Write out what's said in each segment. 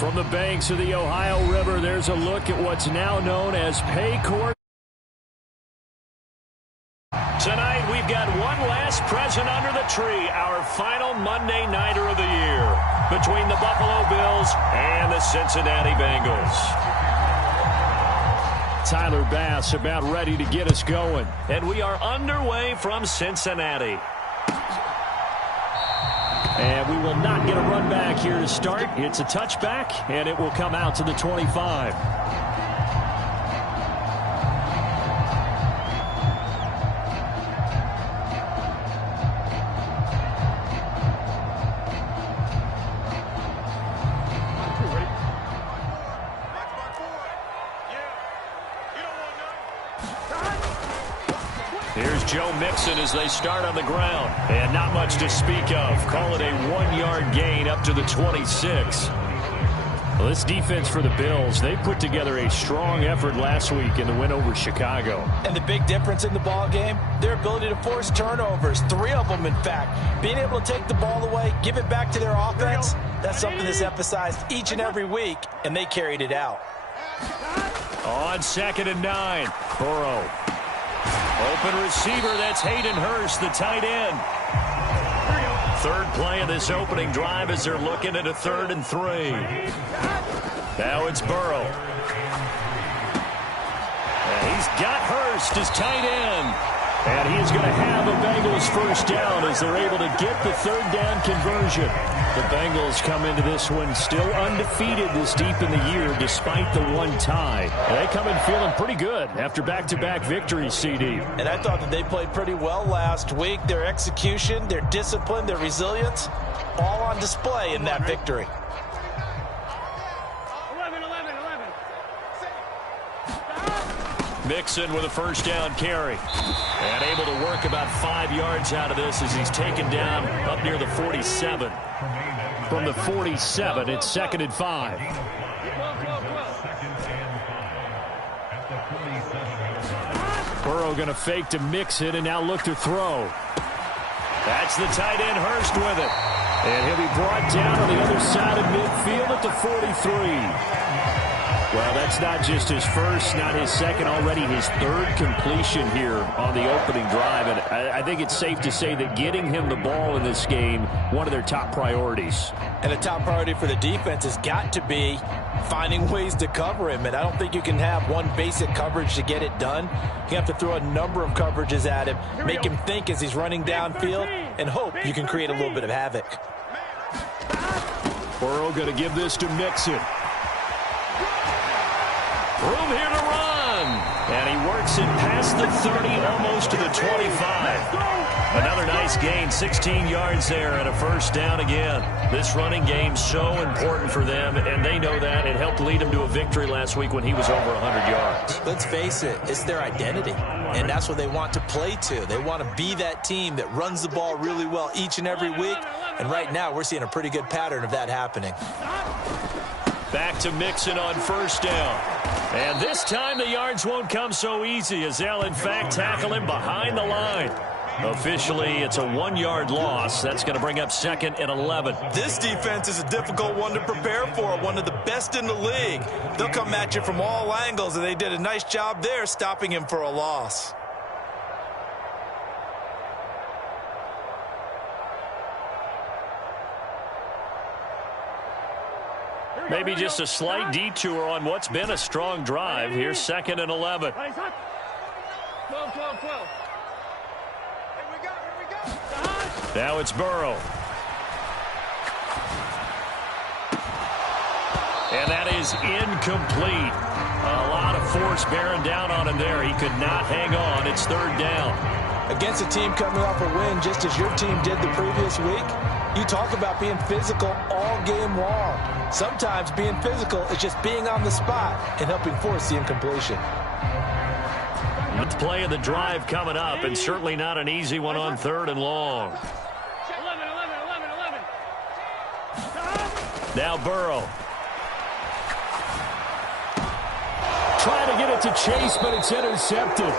From the banks of the Ohio River, there's a look at what's now known as Paycor. Tonight, we've got one last present under the tree, our final Monday Nighter of the year, between the Buffalo Bills and the Cincinnati Bengals. Tyler Bass about ready to get us going. And we are underway from Cincinnati. And we will not get a run back here to start. It's a touchback, and it will come out to the 25. Here's Joe Mixon as they start on the ground. And not much to speak of. Call it a 1-yard gain up to the 26. Well, this defense for the Bills, they put together a strong effort last week in the win over Chicago. And the big difference in the ball game, their ability to force turnovers, 3 of them in fact. Being able to take the ball away, give it back to their offense, that's something that's emphasized each and every week, and they carried it out. On 2nd and 9, Burrow. Open receiver, that's Hayden Hurst, the tight end. Third play of this opening drive as they're looking at a 3rd and 3. Now it's Burrow. And he's got Hurst as tight end. And he is going to have a Bengals first down as they're able to get the 3rd down conversion. The Bengals come into this one still undefeated this deep in the year despite the 1 tie. They come in feeling pretty good after back-to-back victories, CD. And I thought that they played pretty well last week. Their execution, their discipline, their resilience, all on display in that victory. Mixon with a first down carry. And able to work about 5 yards out of this as he's taken down up near the 47. From the 47, it's 2nd and 5. Burrow going to fake to Mixon and now look to throw. That's the tight end Hurst with it. And he'll be brought down on the other side of midfield at the 43. Well, that's not just his first, not his second, already his 3rd completion here on the opening drive. And I think it's safe to say that getting him the ball in this game, one of their top priorities. And the top priority for the defense has got to be finding ways to cover him. And I don't think you can have one basic coverage to get it done. You have to throw a number of coverages at him, make him think as he's running downfield, and hope you can create a little bit of havoc. Burrow going to give this to Mixon. Room here to run. And he works it past the 30, almost to the 25. Another nice gain, 16 yards there and a first down again. This running game so important for them, and they know that. It helped lead them to a victory last week when he was over 100 yards. Let's face it, it's their identity, and that's what they want to play to. They want to be that team that runs the ball really well each and every week, and right now we're seeing a pretty good pattern of that happening. Back to Mixon on first down. And this time the yards won't come so easy as they'll, in fact, tackle him behind the line. Officially, it's a 1-yard loss. That's going to bring up 2nd and 11. This defense is a difficult one to prepare for, one of the best in the league. They'll come at you from all angles, and they did a nice job there stopping him for a loss. Maybe just a slight detour on what's been a strong drive. Here's 2nd and 11. 12. Now it's Burrow. And that is incomplete. A lot of force bearing down on him there. He could not hang on. It's 3rd down. Against a team coming off a win just as your team did the previous week, you talk about being physical all game long. Sometimes being physical is just being on the spot and helping force the incompletion. The play of the drive coming up, and certainly not an easy one on 3rd and long. 11. Now Burrow. Trying to get it to Chase, but it's intercepted.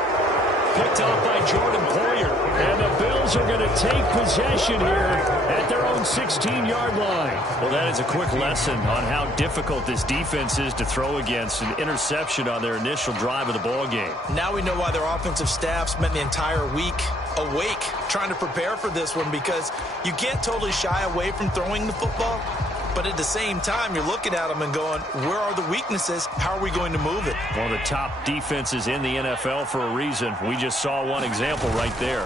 picked off by Jordan Poyer. And the Bills are going to take possession here at their own 16-yard line. Well, that is a quick lesson on how difficult this defense is to throw against. An interception on their initial drive of the ball game. Now we know why their offensive staff spent the entire week awake trying to prepare for this one, because you can't totally shy away from throwing the football, but at the same time you're looking at them and going, where are the weaknesses? How are we going to move it? One of the top defenses in the NFL for a reason. We just saw one example right there.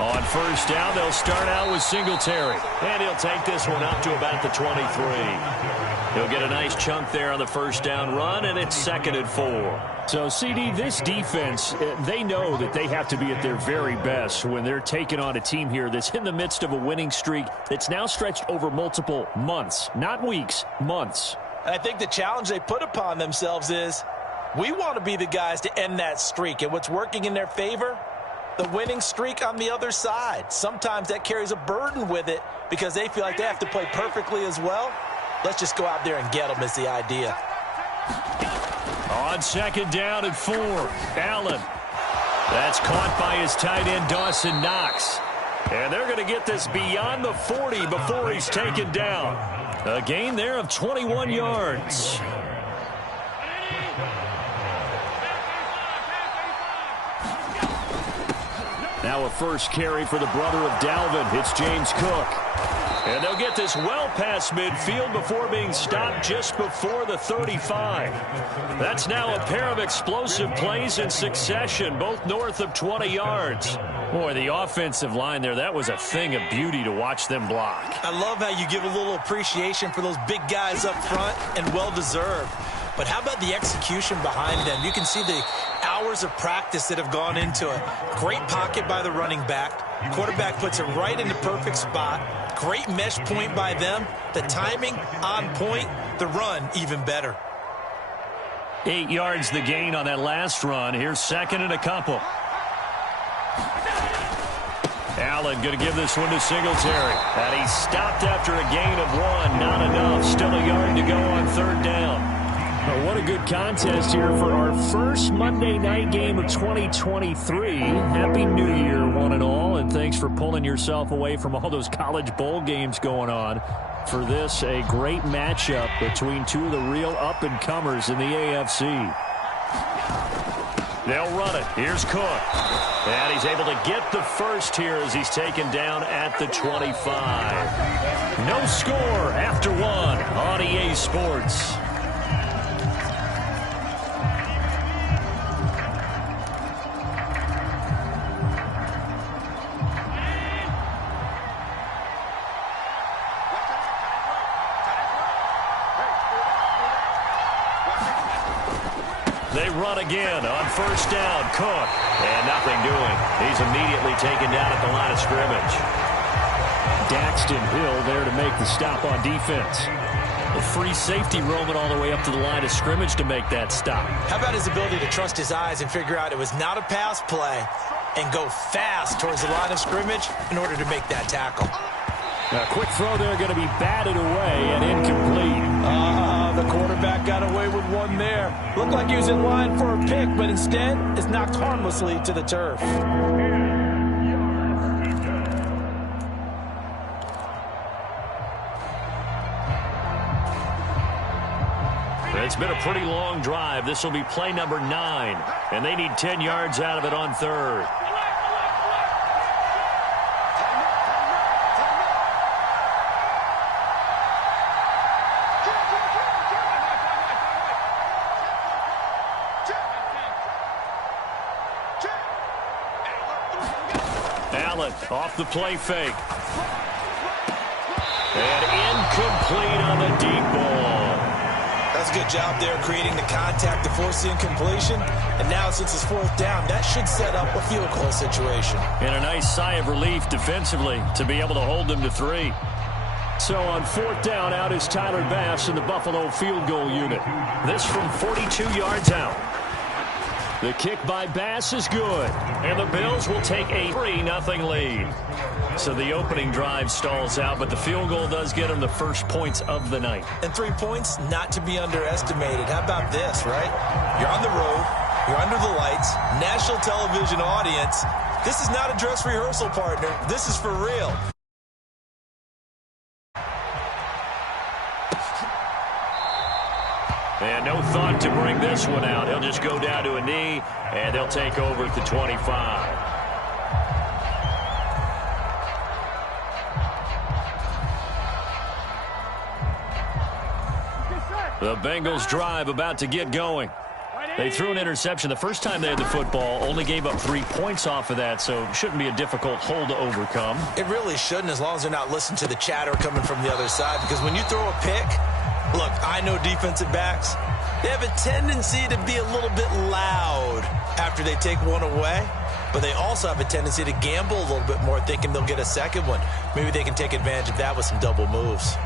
On first down, they'll start out with Singletary. And he'll take this one up to about the 23. He'll get a nice chunk there on the first down run, and it's 2nd and 4. So, CD, this defense, they know that they have to be at their very best when they're taking on a team here that's in the midst of a winning streak that's now stretched over multiple months, not weeks, months. And I think the challenge they put upon themselves is, we want to be the guys to end that streak. And what's working in their favor? The winning streak on the other side. Sometimes that carries a burden with it because they feel like they have to play perfectly as well. Let's just go out there and get them is the idea. On 2nd down and 4, Allen. That's caught by his tight end, Dawson Knox. And they're going to get this beyond the 40 before he's taken down. A gain there of 21 yards. Now a first carry for the brother of Dalvin. It's James Cook. And they'll get this well past midfield before being stopped just before the 35. That's now a pair of explosive plays in succession, both north of 20 yards. Boy, the offensive line there, that was a thing of beauty to watch them block. I love how you give a little appreciation for those big guys up front, and well-deserved. But how about the execution behind them? You can see the hours of practice that have gone into it. Great pocket by the running back. Quarterback puts it right in the perfect spot. Great mesh point by them. The timing on point. The run even better. 8 yards the gain on that last run. Here's 2nd and a couple. Allen going to give this one to Singletary. And he stopped after a gain of 1. Not enough. Still a yard to go on 3rd down. Well, what a good contest here for our first Monday night game of 2023. Happy New Year, one and all, and thanks for pulling yourself away from all those college bowl games going on. For this, a great matchup between two of the real up-and-comers in the AFC. They'll run it. Here's Cook. And he's able to get the first here as he's taken down at the 25. No score after 1 on EA Sports. They run again on first down. Cook. And nothing doing. He's immediately taken down at the line of scrimmage. Daxton Hill there to make the stop on defense. A free safety roaming all the way up to the line of scrimmage to make that stop. How about his ability to trust his eyes and figure out it was not a pass play and go fast towards the line of scrimmage in order to make that tackle. A quick throw there going to be batted away and incomplete. The quarterback got away with one there. Looked like he was in line for a pick, but instead is knocked harmlessly to the turf. It's been a pretty long drive. This will be play number 9, and they need 10 yards out of it on 3rd. Allen off the play fake. And incomplete on the deep ball. That's a good job there creating the contact to force the incompletion. And now since it's 4th down, that should set up a field goal situation. And a nice sigh of relief defensively to be able to hold them to 3. So on 4th down, out is Tyler Bass in the Buffalo field goal unit. This from 42 yards out. The kick by Bass is good. And the Bills will take a 3-0 lead. So the opening drive stalls out, but the field goal does get them the first points of the night. And 3 points, not to be underestimated. How about this, right? You're on the road. You're under the lights, national television audience. This is not a dress rehearsal, partner. This is for real. And no thought to bring this one out. He'll just go down to a knee, and they'll take over at the 25. The Bengals drive about to get going. They threw an interception the first time they had the football, only gave up 3 points off of that, so it shouldn't be a difficult hole to overcome. It really shouldn't, as long as they're not listening to the chatter coming from the other side, because when you throw a pick, look, I know defensive backs, they have a tendency to be a little bit loud after they take one away, but they also have a tendency to gamble a little bit more, thinking they'll get a second one. Maybe they can take advantage of that with some double moves.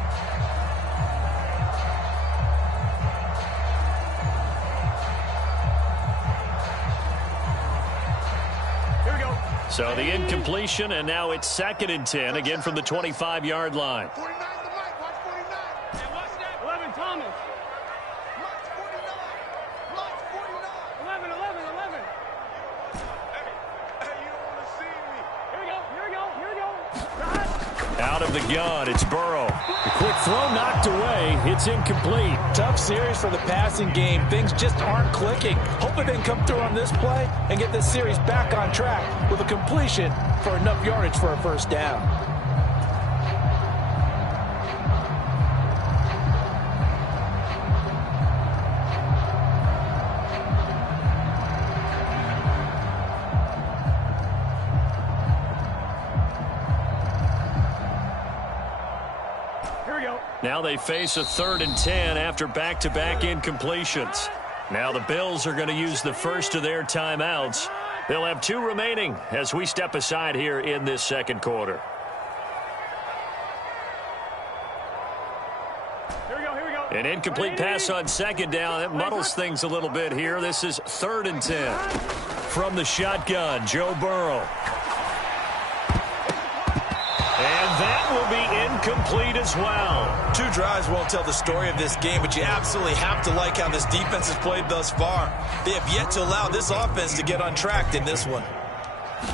So the incompletion, and now it's 2nd and 10, again from the 25-yard line. 49 to Mike, watch 49. Yeah, watch that. 11, Thomas. Watch 49. Watch 49. 11. Hey, you don't want to see me. Here we go. Out of the gun, it's Burrow. The quick throw knocked away. It's incomplete. Tough series for the passing game. Things just aren't clicking. Hoping they can come through on this play and get this series back on track with a completion for enough yardage for a first down. Now they face a 3rd and 10 after back-to-back incompletions. Now the Bills are going to use the first of their timeouts. They'll have 2 remaining as we step aside here in this second quarter. Here we go. An incomplete pass on 2nd down. That muddles things a little bit here. This is 3rd and 10. From the shotgun, Joe Burrow. And that will be incomplete as well. 2 drives won't tell the story of this game, but you absolutely have to like how this defense has played thus far. They have yet to allow this offense to get untracked in this one.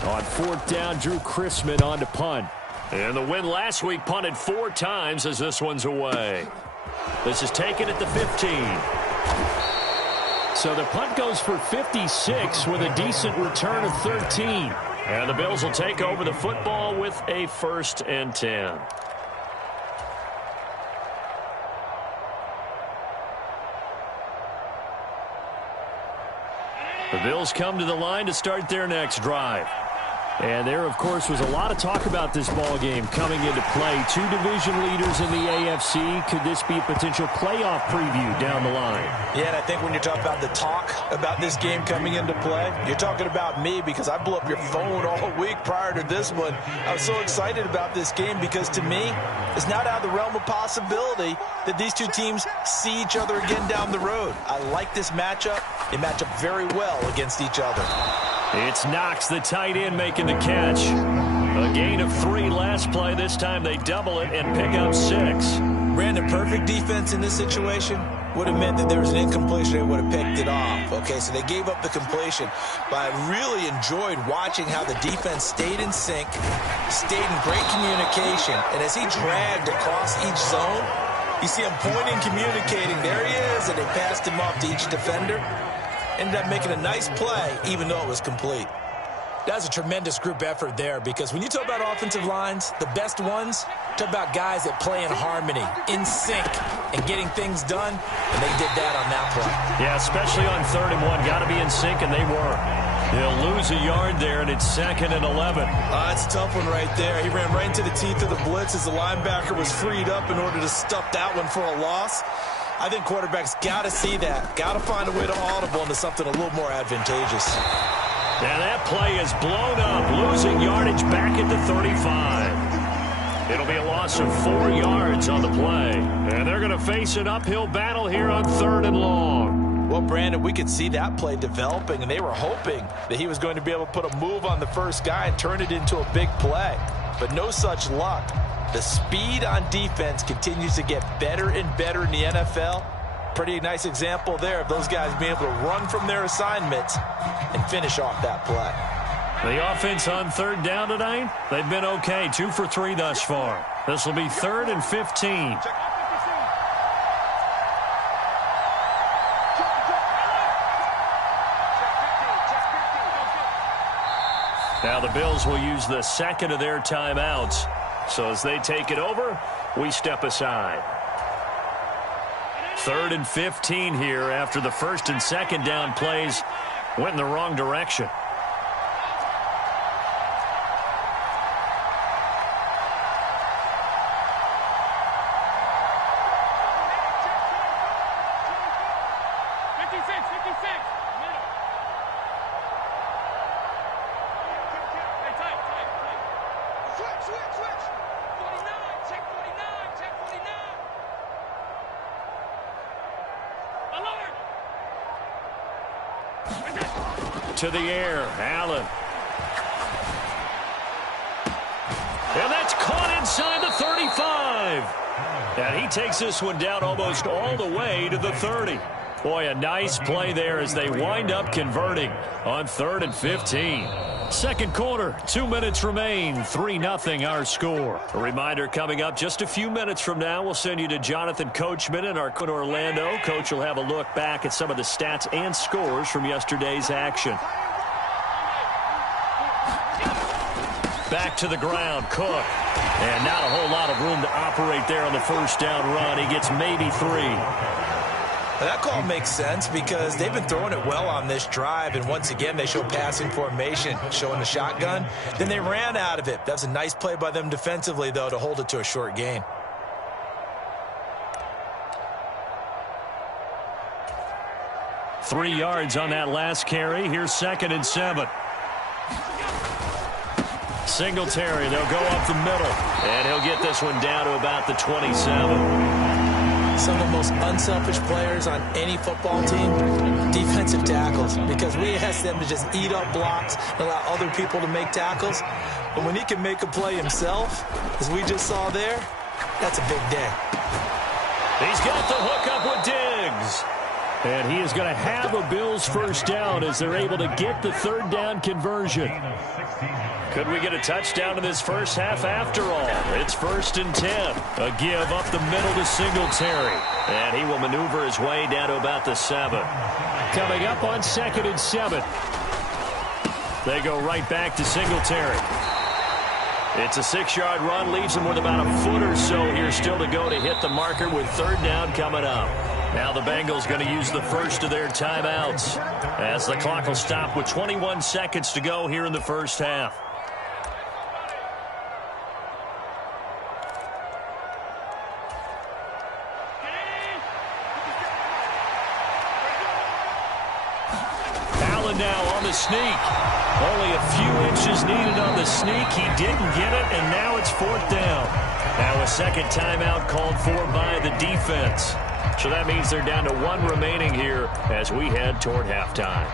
On 4th down, Drew Chrisman on to punt. And the win last week punted 4 times as this one's away. This is taken at the 15. So the punt goes for 56 with a decent return of 13. And the Bills will take over the football with a 1st and 10. The Bills come to the line to start their next drive. And there, of course, was a lot of talk about this ball game coming into play. 2 division leaders in the AFC. Could this be a potential playoff preview down the line? Yeah, and I think when you're talking about the talk about this game coming into play, you're talking about me, because I blew up your phone all week prior to this one. I was so excited about this game because, to me, it's not out of the realm of possibility that these 2 teams see each other again down the road. I like this matchup. They match up very well against each other. It's Knox, the tight end, making the catch. A gain of 3 last play. This time they double it and pick up 6. Brandon, perfect defense in this situation would have meant that there was an incompletion. They would have picked it off. Okay, so they gave up the completion. But I really enjoyed watching how the defense stayed in sync, stayed in great communication. And as he dragged across each zone, you see him pointing, communicating. There he is, and they passed him off to each defender. Ended up making a nice play, even though it was complete. That's a tremendous group effort there, because when you talk about offensive lines, the best ones, talk about guys that play in harmony, in sync, and getting things done, and they did that on that play. Yeah, especially on 3rd and 1. Got to be in sync, and they were. They'll lose a yard there, and it's 2nd and 11. That's a tough one right there. He ran right into the teeth of the blitz as the linebacker was freed up in order to stuff that one for a loss. I think quarterbacks got to see that. Got to find a way to audible into something a little more advantageous. And that play is blown up, losing yardage back at the 35. It'll be a loss of 4 yards on the play. And they're going to face an uphill battle here on 3rd and long. Well, Brandon, we could see that play developing, and they were hoping that he was going to be able to put a move on the first guy and turn it into a big play. But no such luck. The speed on defense continues to get better and better in the NFL. pretty nice example there of those guys being able to run from their assignments and finish off that play. The offense on third down tonight, they've been okay. 2 for 3 thus far. This will be 3rd and 15. Now the Bills will use the second of their timeouts. So as they take it over, we step aside. 3rd and 15 here after the first and second down plays went in the wrong direction. To the air, Allen. And that's caught inside the 35. And he takes this one down almost all the way to the 30. Boy, a nice play there as they wind up converting on 3rd and 15. Second quarter, 2 minutes remain, 3-0 our score. A reminder coming up just a few minutes from now, we'll send you to Jonathan Coachman in our Orlando. Coach will have a look back at some of the stats and scores from yesterday's action. Back to the ground, Cook. And not a whole lot of room to operate there on the first down run. He gets maybe 3. That call makes sense because they've been throwing it well on this drive, and once again they show passing formation, showing the shotgun. Then they ran out of it. That's a nice play by them defensively, though, to hold it to a short gain. Three yards on that last carry. Here's 2nd and 7. Singletary, they'll go up the middle, and he'll get this one down to about the 27. Some of the most unselfish players on any football team, defensive tackles, because we ask them to just eat up blocks and allow other people to make tackles. But when he can make a play himself, as we just saw there, that's a big day. He's got the hook up with Diggs. And he is going to have a Bills first down as they're able to get the third down conversion. Could we get a touchdown in this first half after all? It's 1st and 10. A give up the middle to Singletary. And he will maneuver his way down to about the 7. Coming up on 2nd and 7. They go right back to Singletary. It's a 6-yard run, leaves him with about a foot or so here still to go to hit the marker with third down coming up. Now the Bengals going to use the first of their timeouts as the clock will stop with 21 seconds to go here in the first half. Allen now on the sneak. Only a few inches needed on the sneak. He didn't get it, and now it's 4th down. Now a second timeout called for by the defense. So that means they're down to 1 remaining here as we head toward halftime.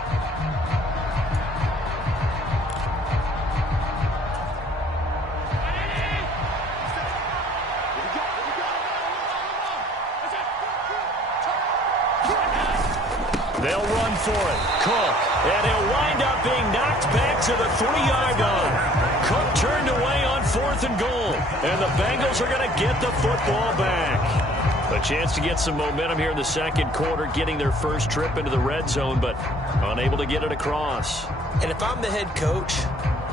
They'll run for it. Cook. And he'll wind up being knocked back to the 3-yard line. Cook turned away on 4th and goal. And the Bengals are going to get the football back. A chance to get some momentum here in the second quarter, getting their first trip into the red zone, but unable to get it across. And if I'm the head coach,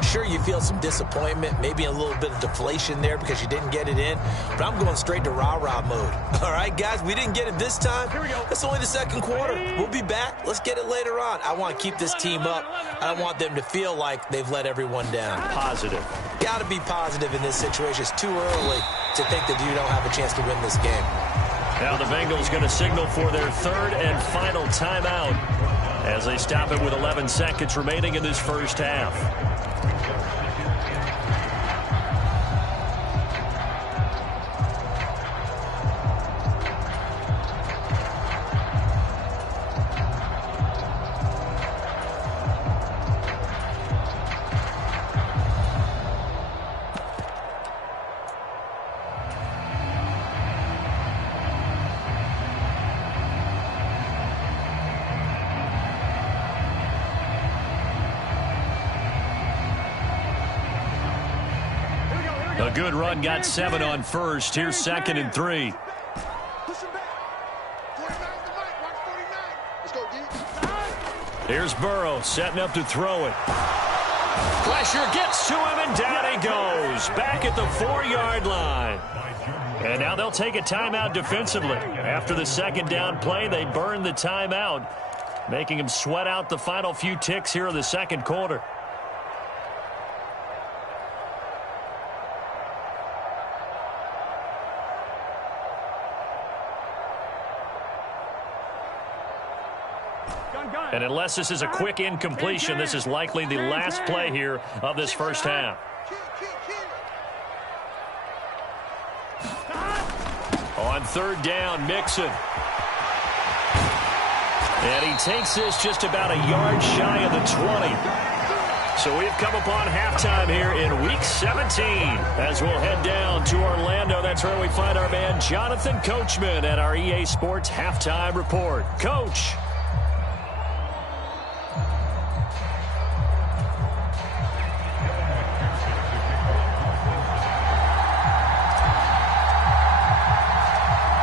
sure, you feel some disappointment, maybe a little bit of deflation there because you didn't get it in, but I'm going straight to rah-rah mode. All right, guys, we didn't get it this time. That's only the second quarter. We'll be back. Let's get it later on. I want to keep this team up. I don't want them to feel like they've let everyone down. Positive. Got to be positive in this situation. It's too early to think that you don't have a chance to win this game. Now the Bengals going to signal for their third and final timeout as they stop it with 11 seconds remaining in this first half. A good run, got 7 on first. Here's 2nd and 3. Here's Burrow setting up to throw it. Pressure gets to him, and down he goes. Back at the 4-yard line. And now they'll take a timeout defensively. After the 2nd down play, they burn the timeout, making him sweat out the final few ticks here in the 2nd quarter. And unless this is a quick incompletion, this is likely the last play here of this first half. On 3rd down, Mixon. And he takes this just about a yard shy of the 20. So we've come upon halftime here in Week 17 as we'll head down to Orlando. That's where we find our man Jonathan Coachman at our EA Sports Halftime Report. Coach.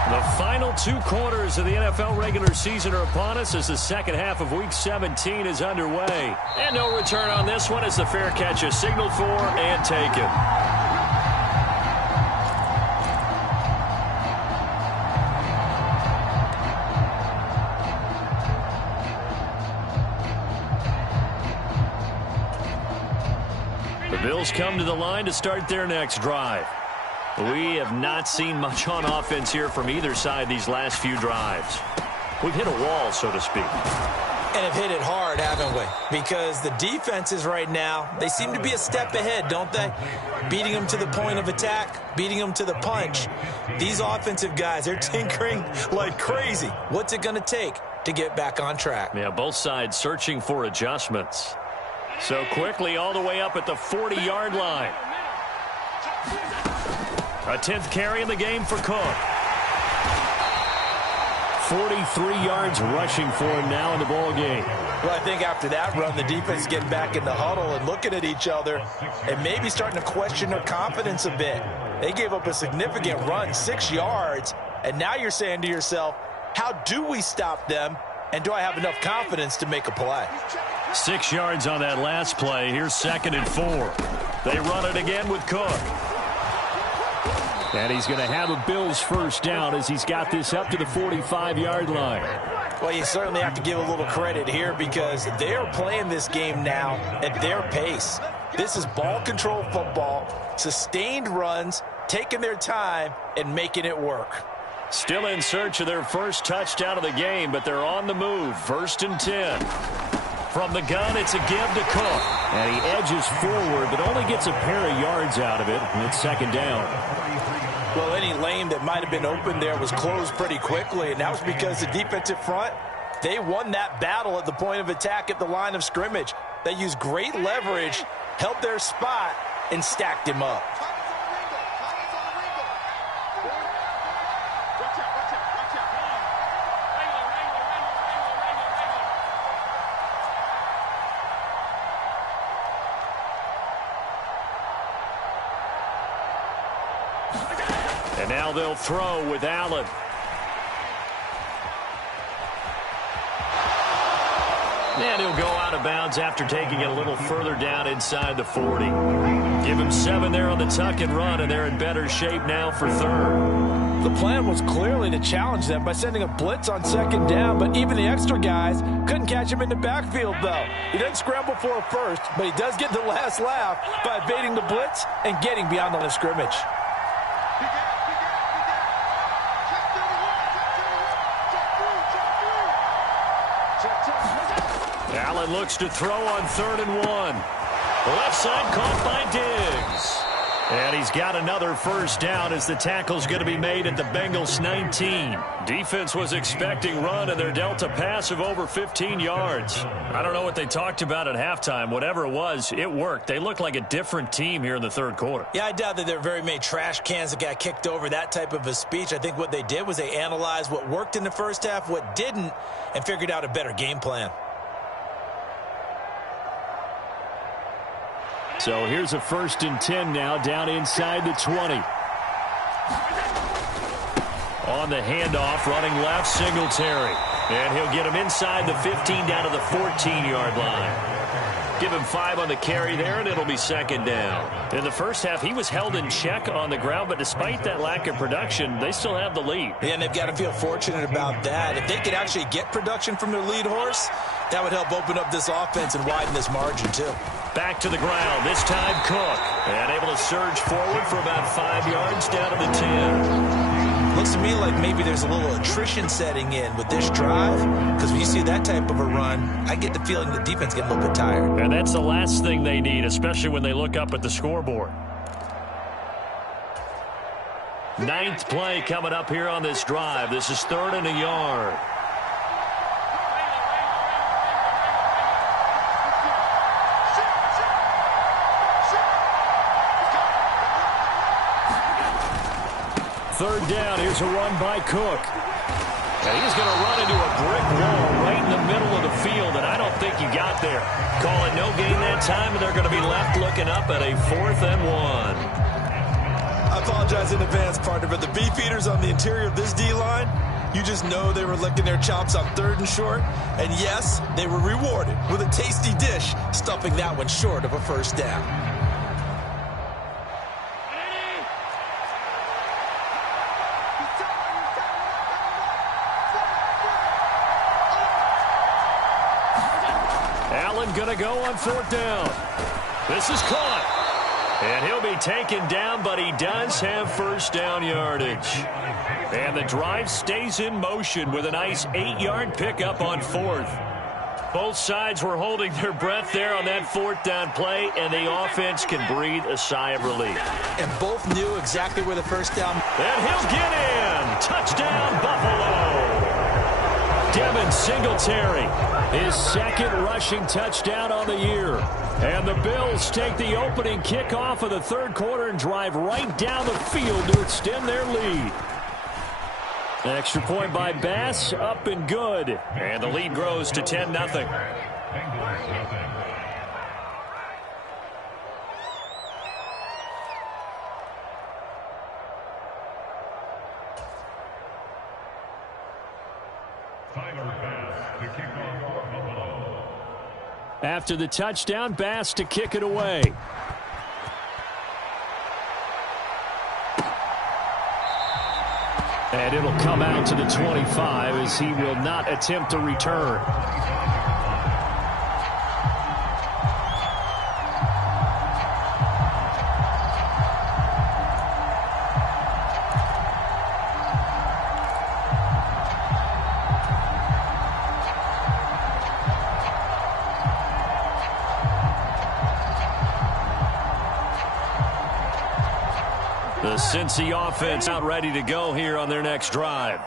The final 2 quarters of the NFL regular season are upon us as the 2nd half of Week 17 is underway. And no return on this one as the fair catch is signaled for and taken. The Bills come to the line to start their next drive. We have not seen much on offense here from either side these last few drives. We've hit a wall, so to speak. And have hit it hard, haven't we? Because the defenses right now, they seem to be a step ahead, don't they? Beating them to the point of attack, beating them to the punch. These offensive guys, they're tinkering like crazy. What's it going to take to get back on track? Yeah, both sides searching for adjustments. So quickly all the way up at the 40-yard line. A 10th carry in the game for Cook. 43 yards rushing for him now in the ball game. Well, I think after that run, the defense getting back in the huddle and looking at each other and maybe starting to question their confidence a bit. They gave up a significant run, 6 yards, and now you're saying to yourself, how do we stop them, and do I have enough confidence to make a play? 6 yards on that last play. Here's 2nd and 4. They run it again with Cook. And he's going to have a Bills first down as he's got this up to the 45-yard line. Well, you certainly have to give a little credit here because they're playing this game now at their pace. This is ball control football, sustained runs, taking their time, and making it work. Still in search of their first touchdown of the game, but they're on the move. 1st and 10. From the gun, it's a give to Cook. And he edges forward, but only gets a pair of yards out of it, and it's 2nd down. Well, any lane that might have been open there was closed pretty quickly, and that was because the defensive front, they won that battle at the point of attack at the line of scrimmage. They used great leverage, held their spot, and stacked him up. And now they'll throw with Allen. And he'll go out of bounds after taking it a little further down inside the 40. Give him 7 there on the tuck and run, and they're in better shape now for 3rd. The plan was clearly to challenge them by sending a blitz on 2nd down, but even the extra guys couldn't catch him in the backfield, though. He doesn't scramble for a first, but he does get the last laugh by evading the blitz and getting beyond the line of scrimmage. Allen looks to throw on 3rd and 1. Left side caught by Diggs. And he's got another first down as the tackle's going to be made at the Bengals 19. Defense was expecting run, and they're dealt a pass of over 15 yards. I don't know what they talked about at halftime. Whatever it was, it worked. They look like a different team here in the 3rd quarter. Yeah, I doubt that there are very many trash cans that got kicked over, that type of a speech. I think what they did was they analyzed what worked in the first half, what didn't, and figured out a better game plan. So here's a 1st and 10 now, down inside the 20. On the handoff, running left, Singletary. And he'll get him inside the 15 down to the 14-yard line. Give him 5 on the carry there, and it'll be 2nd down. In the first half, he was held in check on the ground, but despite that lack of production, they still have the lead. Yeah, and they've got to feel fortunate about that. If they could actually get production from their lead horse, that would help open up this offense and widen this margin, too. Back to the ground, this time Cook. And able to surge forward for about 5 yards down to the 10. Looks to me like maybe there's a little attrition setting in with this drive, because when you see that type of a run, I get the feeling the defense getting a little bit tired. And that's the last thing they need, especially when they look up at the scoreboard. 9th play coming up here on this drive. This is 3rd and a yard. Third down, here's a run by Cook. And he's going to run into a brick wall right in the middle of the field, and I don't think he got there. Call it no gain that time, and they're going to be left looking up at a 4th and 1. I apologize in advance, partner, but the beefeaters on the interior of this D-line, you just know they were licking their chops on 3rd and short. And yes, they were rewarded with a tasty dish, stuffing that one short of a 1st down. Going to go on 4th down. This is caught. And he'll be taken down, but he does have 1st down yardage. And the drive stays in motion with a nice 8-yard pickup on 4th. Both sides were holding their breath there on that 4th down play, and the offense can breathe a sigh of relief. And both knew exactly where the 1st down. And he'll get in. Touchdown, Buffalo. Devin Singletary, his 2nd rushing touchdown on the year. And the Bills take the opening kickoff of the 3rd quarter and drive right down the field to extend their lead. Extra point by Bass, up and good. And the lead grows to 10-0. After the touchdown, Bass to kick it away. And it'll come out to the 25 as he will not attempt to return. The Cincy offense out ready to go here on their next drive.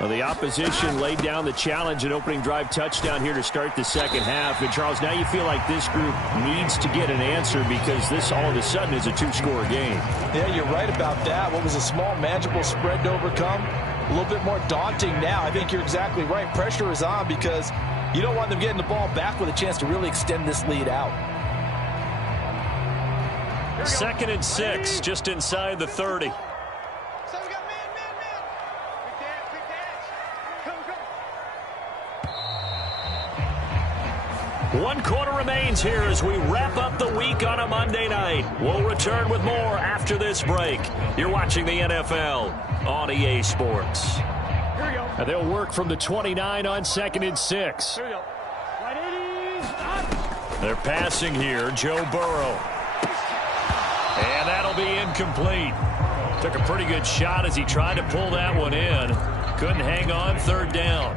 Well, the opposition laid down the challenge and opening drive touchdown here to start the 2nd half. And, Charles, now you feel like this group needs to get an answer because this all of a sudden is a 2-score game. Yeah, you're right about that. What was a small, manageable spread to overcome, a little bit more daunting now. I think you're exactly right. Pressure is on because you don't want them getting the ball back with a chance to really extend this lead out. 2nd and 6, just inside the 30. So we got man. Quick catch. Come. 1 quarter remains here as we wrap up the week on a Monday night. We'll return with more after this break. You're watching the NFL on EA Sports. Here we go. And they'll work from the 29 on 2nd and 6. Here we go. Right 80. Stop. They're passing here, Joe Burrow. And that'll be incomplete. Took a pretty good shot as he tried to pull that one in. Couldn't hang on, 3rd down.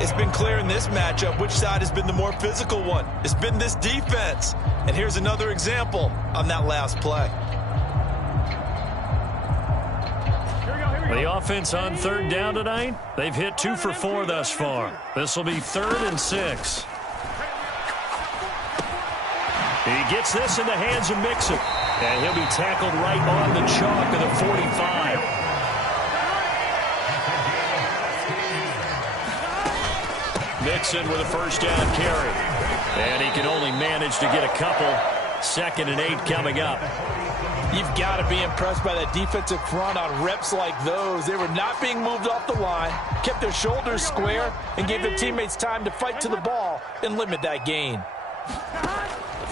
It's been clear in this matchup which side has been the more physical one. It's been this defense. And here's another example on that last play. Here we go. The offense on 3rd down tonight, they've hit 2 for 4 thus far. This will be 3rd and 6. He gets this in the hands of Mixon. And he'll be tackled right on the chalk of the 45. Mixon with a 1st down carry. And he can only manage to get a couple. 2nd and 8 coming up. You've got to be impressed by that defensive front on reps like those. They were not being moved off the line, kept their shoulders square, and gave their teammates time to fight to the ball and limit that gain.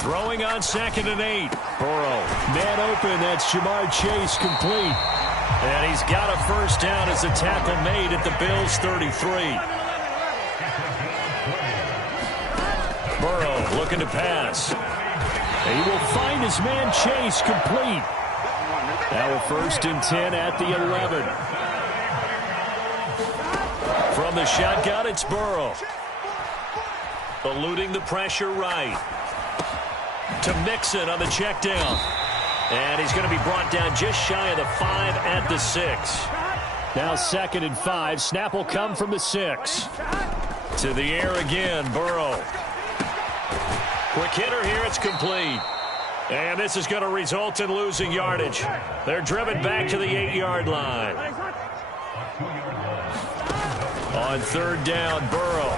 Throwing on 2nd and 8. Burrow, man open. That's Ja'Marr Chase, complete. And he's got a first down as a tackle made at the Bills' 33. Burrow looking to pass. He will find his man Chase, complete. Now a 1st and 10 at the 11. From the shotgun, it's Burrow. Eluding the pressure right. To Mixon on the check down. And he's going to be brought down just shy of the 5 at the 6. Now 2nd and 5. Snap will come from the 6. To the air again, Burrow. Quick hitter here, it's complete. And this is going to result in losing yardage. They're driven back to the 8-yard line. On 3rd down, Burrow.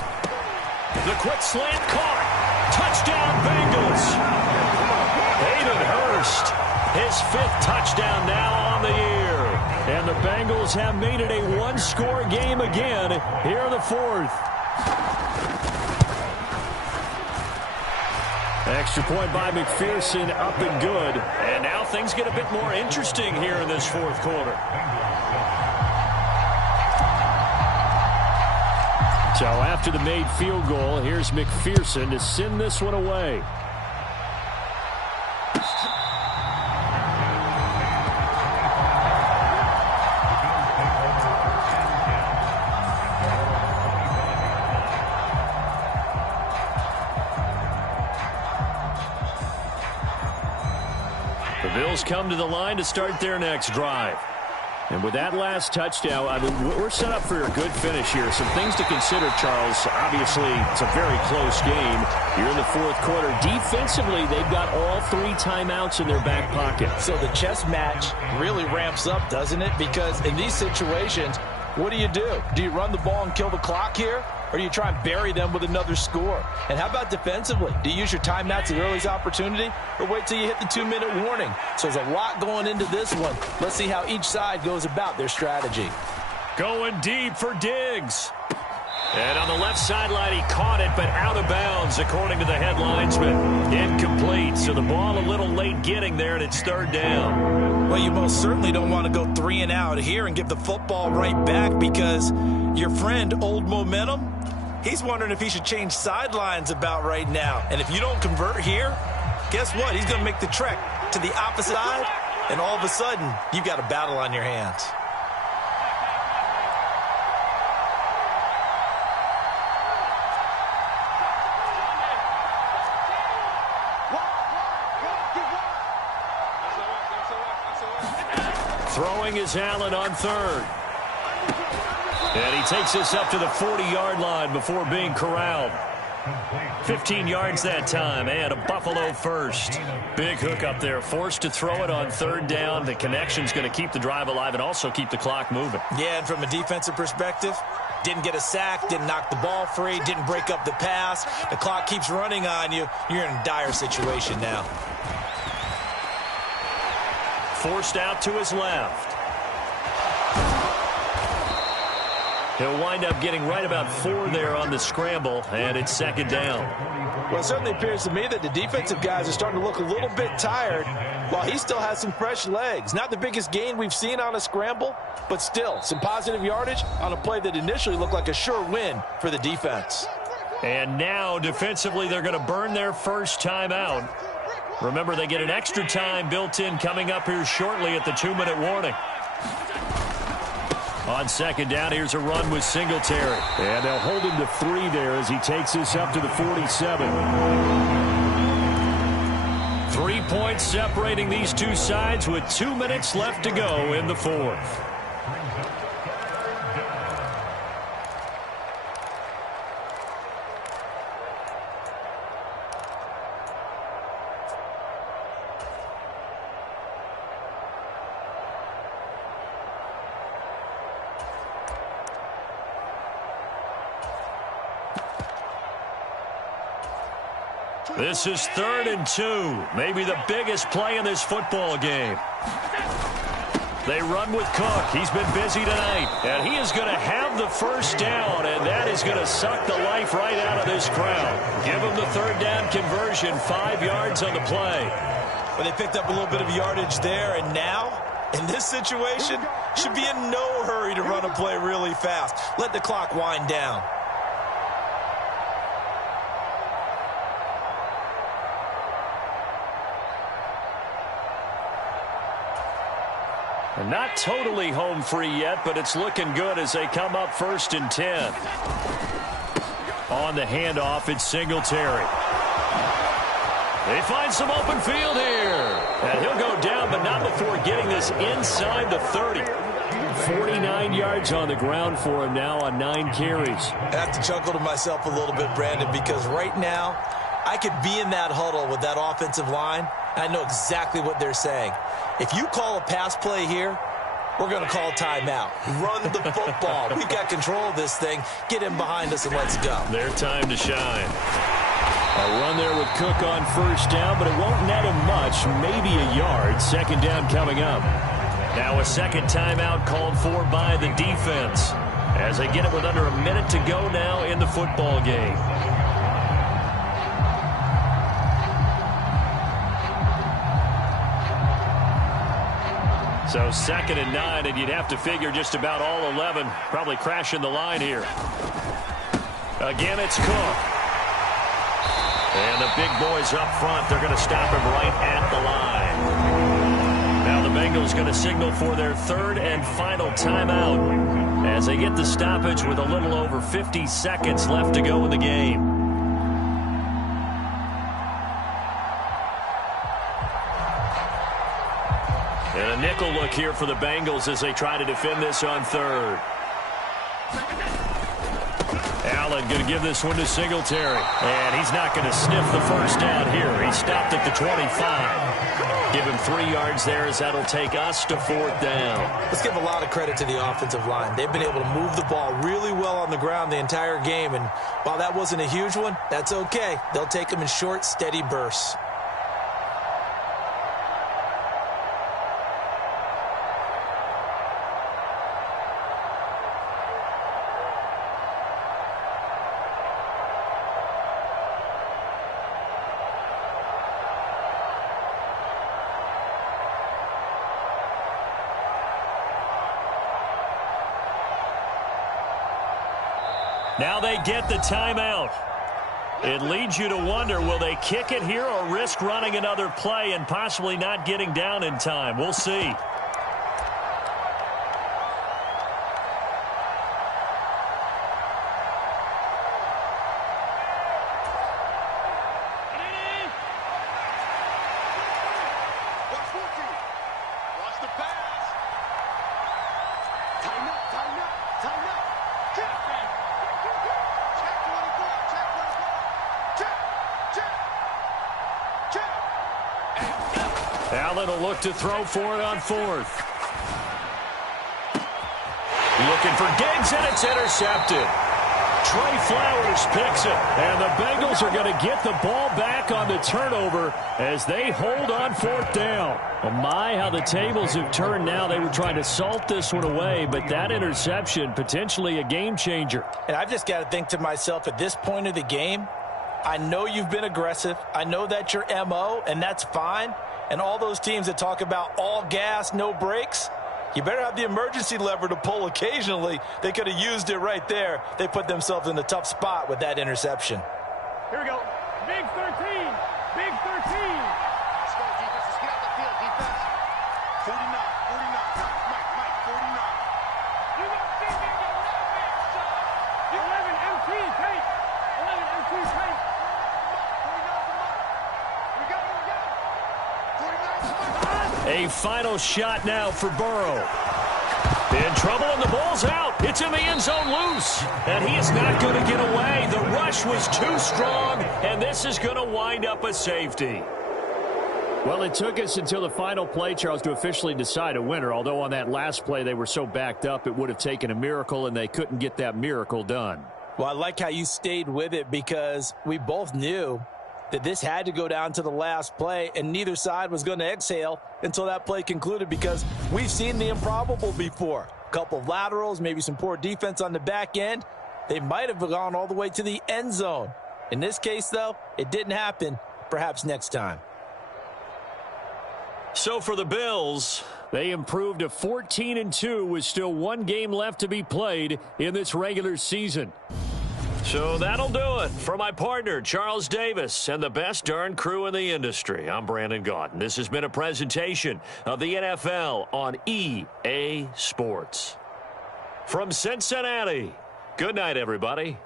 The quick slant caught. Touchdown, Bengals. Hayden Hurst, his 5th touchdown now on the year. And the Bengals have made it a one-score game again here in the 4th. Extra point by McPherson, up and good. And now things get a bit more interesting here in this 4th quarter. So after the made field goal, here's McPherson to send this one away. The Bills come to the line to start their next drive. And with that last touchdown, I mean, we're set up for a good finish here. Some things to consider, Charles. Obviously, it's a very close game. You're in the 4th quarter. Defensively, they've got all 3 timeouts in their back pocket. So the chess match really ramps up, doesn't it? Because in these situations, what do? Do you run the ball and kill the clock here? Or do you try and bury them with another score? And how about defensively? Do you use your timeouts at earliest opportunity? Or wait till you hit the 2-minute warning? So there's a lot going into this one. Let's see how each side goes about their strategy. Going deep for Diggs. And on the left sideline, he caught it, but out of bounds, according to the headlinesman. Incomplete, so the ball a little late getting there, and it's 3rd down. Well, you most certainly don't want to go 3 and out here and give the football right back, because your friend, Old Momentum, he's wondering if he should change sidelines about right now. And if you don't convert here, guess what? He's going to make the trek to the opposite side, and all of a sudden, you've got a battle on your hands. Throwing is Allen on 3rd. And he takes this up to the 40-yard line before being corralled. 15 yards that time, and a Buffalo first. Big hook up there, forced to throw it on 3rd down. The connection's going to keep the drive alive and also keep the clock moving. Yeah, and from a defensive perspective, didn't get a sack, didn't knock the ball free, didn't break up the pass. The clock keeps running on you. You're in a dire situation now. Forced out to his left. He'll wind up getting right about 4 there on the scramble, and it's 2nd down. Well, it certainly appears to me that the defensive guys are starting to look a little bit tired, while he still has some fresh legs. Not the biggest gain we've seen on a scramble, but still some positive yardage on a play that initially looked like a sure win for the defense. And now, defensively, they're going to burn their first time out. Remember, they get an extra time built in coming up here shortly at the 2-minute warning. On 2nd down, here's a run with Singletary. And they'll hold him to 3 there as he takes this up to the 47. 3 points separating these two sides with 2 minutes left to go in the 4th. This is 3rd and 2. Maybe the biggest play in this football game. They run with Cook. He's been busy tonight. And he is going to have the first down, and that is going to suck the life right out of this crowd. Give him the 3rd down conversion, 5 yards on the play. Well, they picked up a little bit of yardage there, and now, in this situation, should be in no hurry to run a play really fast. Let the clock wind down. And not totally home free yet, but it's looking good as they come up 1st and 10. On the handoff, it's Singletary. They find some open field here. And he'll go down, but not before getting this inside the 30. 49 yards on the ground for him now on 9 carries. I have to chuckle to myself a little bit, Brandon, because right now I could be in that huddle with that offensive line, and I know exactly what they're saying. If you call a pass play here, we're going to call timeout. Run the football. We've got control of this thing. Get in behind us and let's go. Their time to shine. A run there with Cook on 1st down, but it won't net him much, maybe a yard. 2nd down coming up. Now a 2nd timeout called for by the defense as they get it with under a minute to go now in the football game. So 2nd and 9, and you'd have to figure just about all 11 probably crashing the line here. Again, it's Cook. And the big boys up front, they're going to stop him right at the line. Now the Bengals going to signal for their 3rd and final timeout as they get the stoppage with a little over 50 seconds left to go in the game. And a nickel look here for the Bengals as they try to defend this on 3rd. Allen going to give this one to Singletary. And he's not going to sniff the first down here. He stopped at the 25. Give him 3 yards there as that'll take us to 4th down. Let's give a lot of credit to the offensive line. They've been able to move the ball really well on the ground the entire game. And while that wasn't a huge one, that's okay. They'll take them in short, steady bursts. Now they get the timeout. It leads you to wonder, will they kick it here or risk running another play and possibly not getting down in time? We'll see. Allen will look to throw for it on 4th. Looking for Diggs, and it's intercepted. Trey Flowers picks it, and the Bengals are going to get the ball back on the turnover as they hold on 4th down. Oh my, how the tables have turned now. They were trying to salt this one away, but that interception, potentially a game changer. And I've just got to think to myself, at this point of the game, I know you've been aggressive. I know that's your MO, and that's fine. And all those teams that talk about all gas, no brakes, you better have the emergency lever to pull occasionally. They could have used it right there. They put themselves in a tough spot with that interception. Here we go. Big 13. Big 13. Let's go, defense. Let's get out the field, defense. 49. Mike, 49. You got big in your left hand, son. 11 MT tape. 11 MT tape. 49 to Mike. We got it. 49 to Mike. A final shot now for Burrow. In trouble, and the ball's out. It's in the end zone loose. And he is not going to get away. The rush was too strong, and this is going to wind up a safety. Well, it took us until the final play, Charles, to officially decide a winner, although on that last play they were so backed up it would have taken a miracle, and they couldn't get that miracle done. Well, I like how you stayed with it because we both knew that this had to go down to the last play, and neither side was going to exhale until that play concluded, because we've seen the improbable before. A couple of laterals, maybe some poor defense on the back end. They might have gone all the way to the end zone. In this case, though, it didn't happen. Perhaps next time. So for the Bills, they improved to 14-2 with still one game left to be played in this regular season. so that'll do it. For my partner, Charles Davis, and the best darn crew in the industry, I'm Brandon Gaudin. This has been a presentation of the NFL on EA Sports. From Cincinnati, good night, everybody.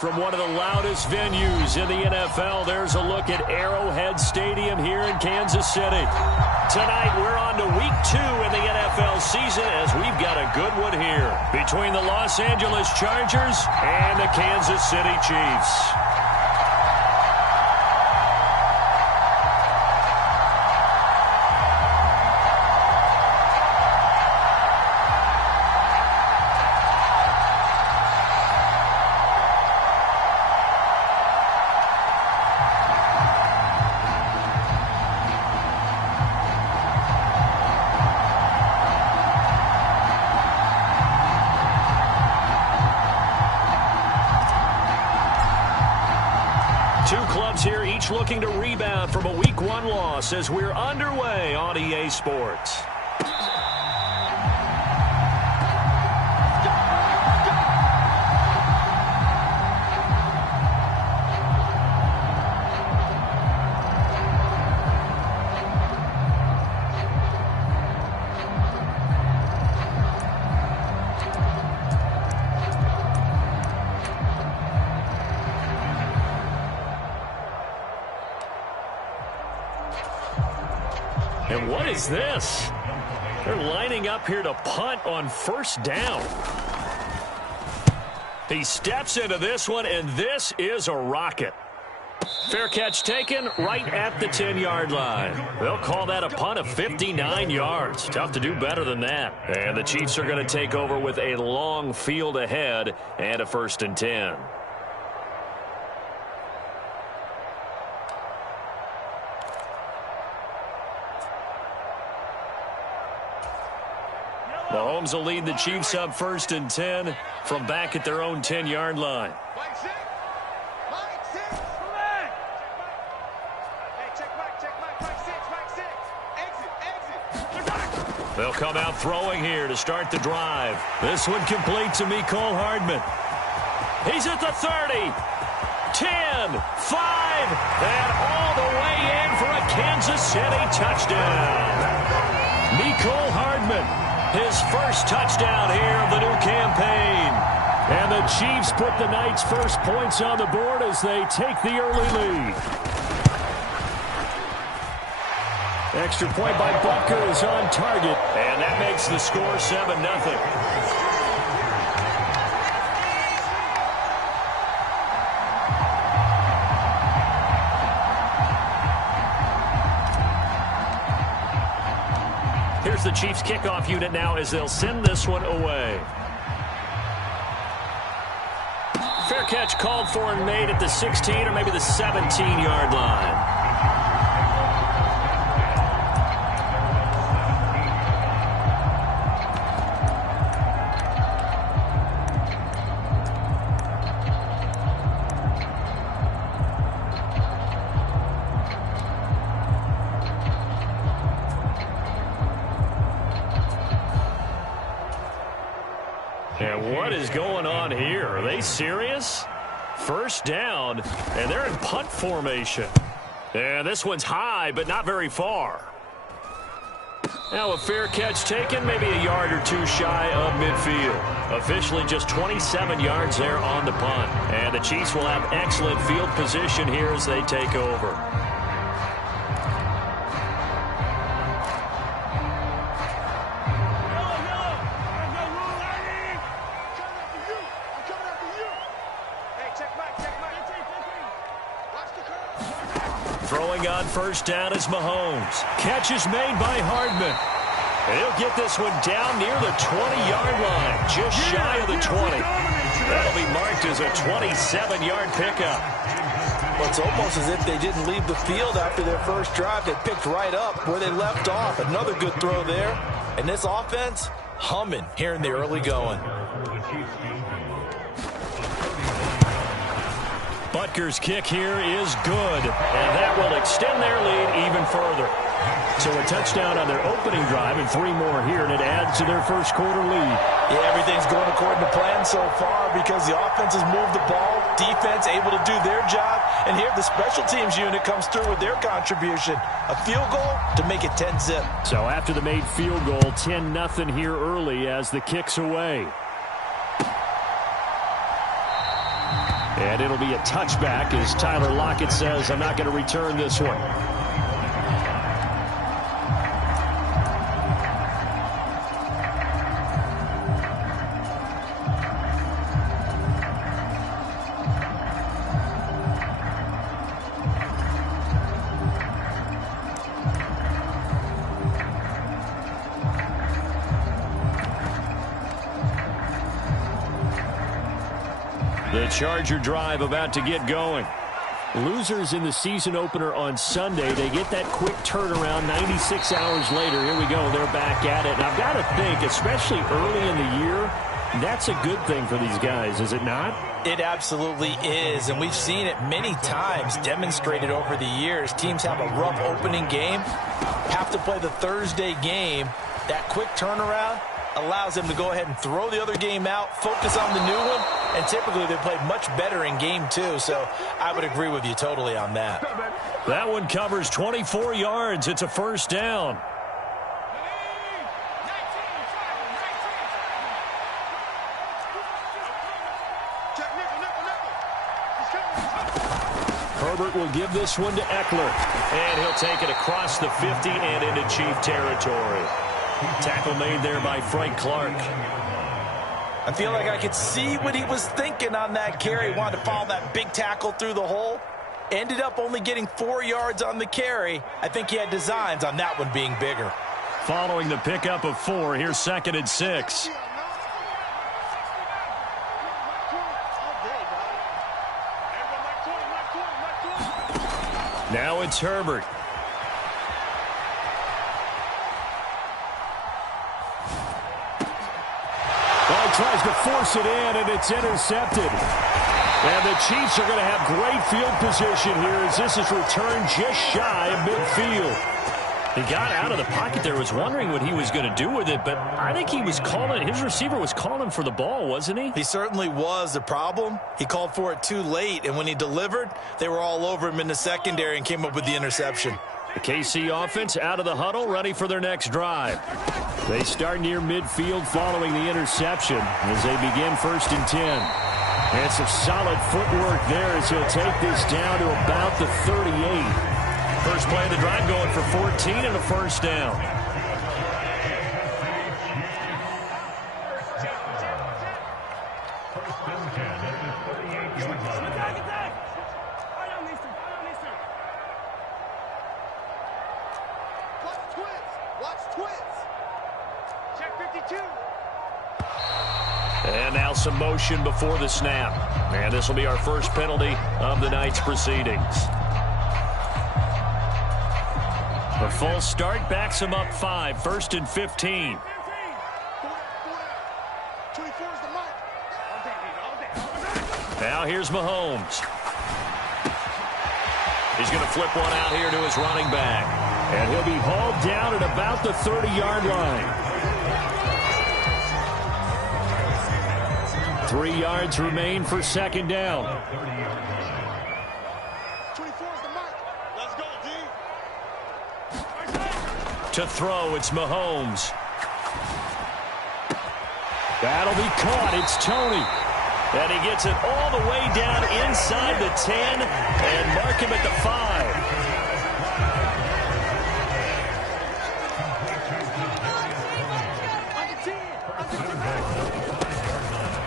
From one of the loudest venues in the NFL, there's a look at Arrowhead Stadium here in Kansas City. Tonight, we're on to week 2 in the NFL season as we've got a good one here between the Los Angeles Chargers and the Kansas City Chiefs. Two clubs here, each looking to rebound from a Week 1 loss as we're underway on EA Sports. And what is this? They're lining up here to punt on first down. He steps into this one, and this is a rocket. Fair catch taken right at the 10-yard line. They'll call that a punt of 59 yards. Tough to do better than that. And the Chiefs are going to take over with a long field ahead and a 1st and 10. Mahomes will lead the Chiefs up 1st and 10 from back at their own 10-yard line. Mike 6. Mike 6. Come back. Hey, check Mike. Mike 6. Mike 6. Exit. They'll come out throwing here to start the drive. This one complete to Mecole Hardman. He's at the 30. 10, 5, and all the way in for a Kansas City touchdown. Mecole Hardman. His first touchdown here of the new campaign. And the Chiefs put the Knights' first points on the board as they take the early lead. Extra point by Butker is on target. And that makes the score 7-0. Here's the Chiefs kickoff unit now as they'll send this one away. Fair catch called for and made at the 16 or maybe the 17-yard line. And what is going on here? Are they serious? First down, and they're in punt formation. And this one's high, but not very far. Now a fair catch taken, maybe a yard or two shy of midfield. Officially just 27 yards there on the punt. And the Chiefs will have excellent field position here as they take over. Throwing on first down is Mahomes. Catch is made by Hardman. And he'll get this one down near the 20-yard line, just shy of the 20. That'll be marked as a 27-yard pickup. Well, it's almost as if they didn't leave the field after their first drive. They picked right up where they left off. Another good throw there. And this offense, humming here in the early going. Butker's kick here is good, and that will extend their lead even further. So a touchdown on their opening drive and 3 more here, and it adds to their first quarter lead. Yeah, everything's going according to plan so far because the offense has moved the ball, defense able to do their job, and here the special teams unit comes through with their contribution. A field goal to make it 10-zip. So after the made field goal, 10-0 here early as the kick's away. And it'll be a touchback as Tyler Lockett says, I'm not going to return this one. The Charger drive about to get going. Losers in the season opener on Sunday, they get that quick turnaround 96 hours later. Here we go. They're back at it. And I've got to think, especially early in the year, that's a good thing for these guys, is it not? It absolutely is, and we've seen it many times demonstrated over the years. Teams have a rough opening game, have to play the Thursday game. That quick turnaround allows them to go ahead and throw the other game out, focus on the new one, and typically they play much better in game two, so I would agree with you totally on that. That one covers 24 yards. It's a first down. Herbert will give this one to Eckler. And he'll take it across the 50 and into Chief territory. Tackle made there by Frank Clark. I feel like I could see what he was thinking on that carry. Wanted to follow that big tackle through the hole. Ended up only getting 4 yards on the carry. I think he had designs on that one being bigger. Following the pickup of 4, here's 2nd and 6. Now it's Herbert. Well, he tries to force it in, and it's intercepted. And the Chiefs are going to have great field position here as this is returned just shy of midfield. He got out of the pocket there, was wondering what he was going to do with it, but I think he was calling, his receiver was calling for the ball, wasn't he? He certainly was. The problem, he called for it too late, and when he delivered, they were all over him in the secondary and came up with the interception. The KC offense out of the huddle, ready for their next drive. They start near midfield following the interception as they begin 1st and 10. And some solid footwork there as he'll take this down to about the 38. First play of the drive going for 14 and a first down. And now some motion before the snap. And this will be our first penalty of the night's proceedings. A full start backs him up 5, 1st and 15. Now here's Mahomes. He's going to flip one out here to his running back. And he'll be hauled down at about the 30-yard line. 3 yards remain for 2nd down. 24 is the mark. Let's go, D. To throw, it's Mahomes. That'll be caught. It's Tony. And he gets it all the way down inside the 10 and mark him at the 5.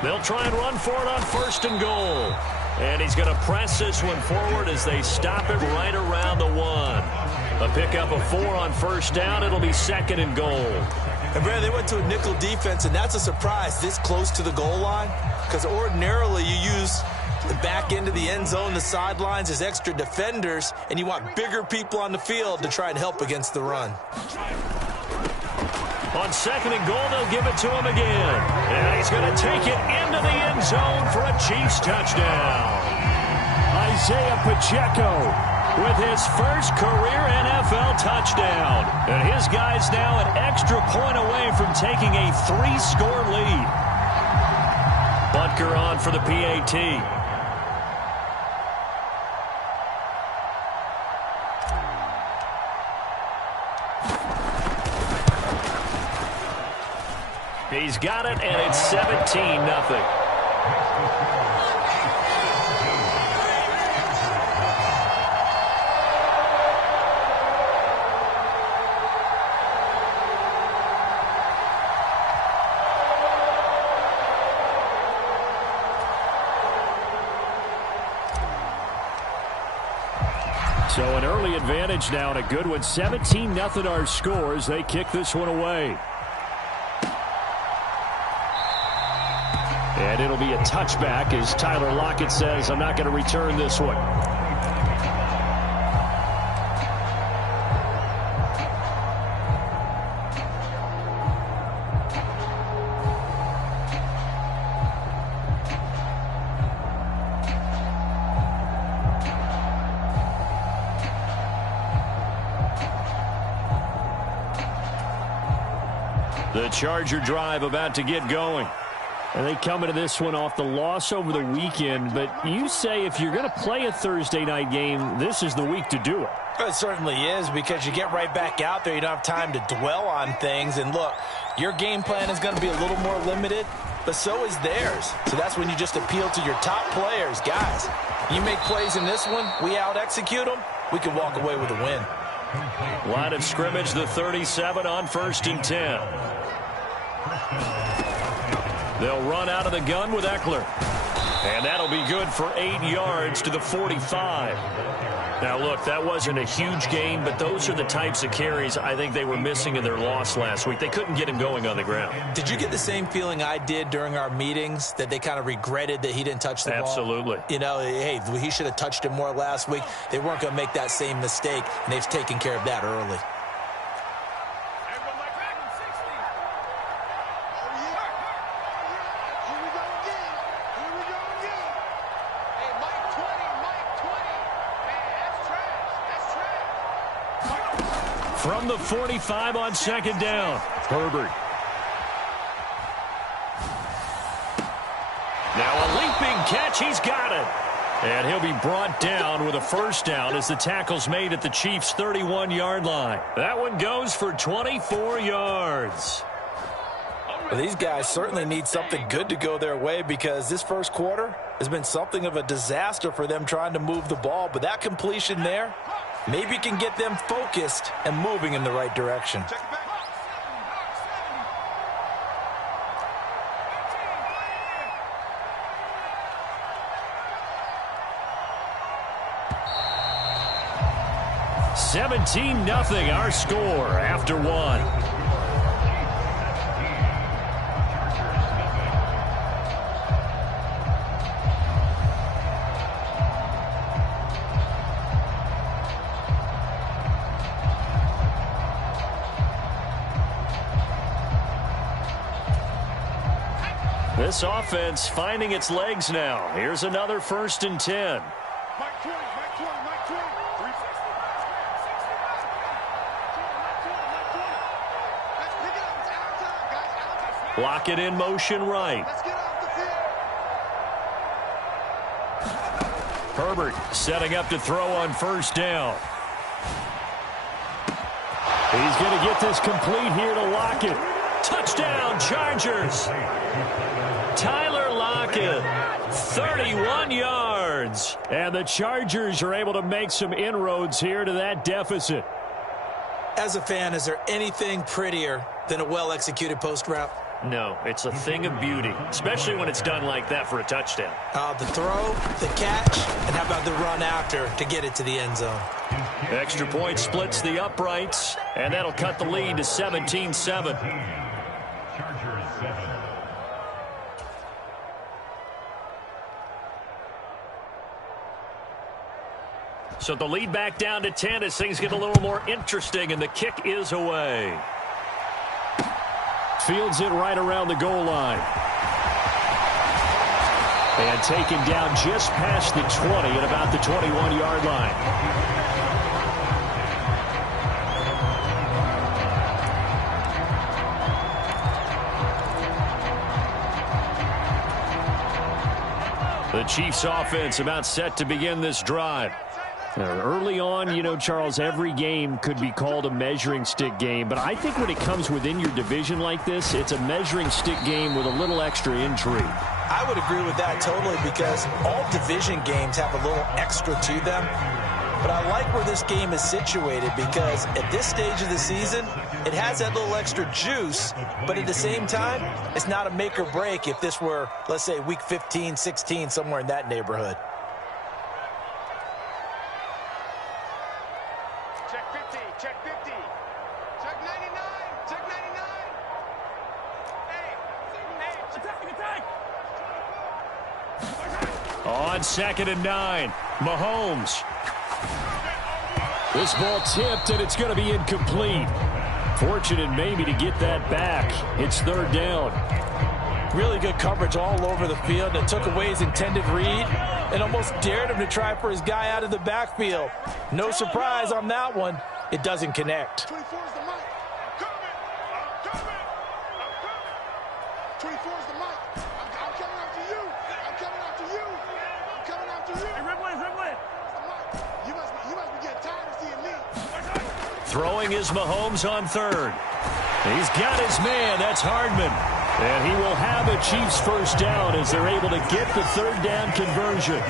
They'll try and run for it on 1st and goal. And he's going to press this one forward as they stop it right around the 1. A pickup of 4 on 1st down. It'll be 2nd and goal. And Brad, they went to a nickel defense, and that's a surprise this close to the goal line, because ordinarily you use the back end of the end zone, the sidelines as extra defenders, and you want bigger people on the field to try and help against the run. On 2nd and goal, they'll give it to him again. And he's going to take it into the end zone for a Chiefs touchdown. Isaiah Pacheco with his first career NFL touchdown. And his guy's now an extra point away from taking a 3-score lead. Butker on for the PAT. He's got it, and it's 17-0. So an early advantage now and a good one. 17-0 our score as they kick this one away. And it'll be a touchback as Tyler Lockett says, I'm not going to return this one. The Charger drive about to get going. And they come into this one off the loss over the weekend. But you say if you're going to play a Thursday night game, this is the week to do it. It certainly is, because you get right back out there. You don't have time to dwell on things. And look, your game plan is going to be a little more limited, but so is theirs. So that's when you just appeal to your top players. Guys, you make plays in this one, we out-execute them, we can walk away with a win. Line of scrimmage, the 37 on 1st and 10. They'll run out of the gun with Eckler. And that'll be good for 8 yards to the 45. Now, look, that wasn't a huge gain, but those are the types of carries I think they were missing in their loss last week. They couldn't get him going on the ground. Did you get the same feeling I did during our meetings, that they kind of regretted that he didn't touch the ball? Absolutely. You know, hey, he should have touched it more last week. They weren't going to make that same mistake, and they've taken care of that early. From the 45 on 2nd down, Herbert. Now a leaping catch, he's got it. And he'll be brought down with a 1st down as the tackle's made at the Chiefs' 31-yard line. That one goes for 24 yards. Well, these guys certainly need something good to go their way, because this first quarter has been something of a disaster for them trying to move the ball. But that completion there maybe can get them focused and moving in the right direction. $17-0 our score after one. This offense finding its legs now. Here's another 1st and 10. Block it in motion right. Herbert setting up to throw on 1st down. He's going to get this complete here to Lockett. Touchdown, Chargers. Tyler Lockett, 31 yards. And the Chargers are able to make some inroads here to that deficit. As a fan, is there anything prettier than a well-executed post route? No, it's a thing of beauty, especially when it's done like that for a touchdown. The throw, the catch, and how about the run after to get it to the end zone? Extra point splits the uprights, and that'll cut the lead to 17-7. So the lead back down to 10 as things get a little more interesting, and the kick is away. Fields it right around the goal line. And taken down just past the 20 at about the 21-yard line. The Chiefs offense about set to begin this drive. Early on, you know, Charles, every game could be called a measuring stick game. But I think when it comes within your division like this, it's a measuring stick game with a little extra intrigue. I would agree with that totally, because all division games have a little extra to them. But I like where this game is situated, because at this stage of the season, it has that little extra juice. But at the same time, it's not a make or break if this were, let's say, week 15, 16, somewhere in that neighborhood. On 2nd and 9, Mahomes. This ball tipped, and it's going to be incomplete. Fortunate maybe to get that back. It's 3rd down. Really good coverage all over the field that took away his intended read and almost dared him to try for his guy out of the backfield. No surprise on that one. It doesn't connect. 24 is the mic. I'm coming. 24 is the mic. I'm coming after you. I'm coming after you. I'm coming after you. Hey, Ripley. You must be getting tired of seeing me. Throwing is Mahomes on 3rd. He's got his man. That's Hardman. And he will have a Chiefs first down as they're able to get the 3rd down conversion.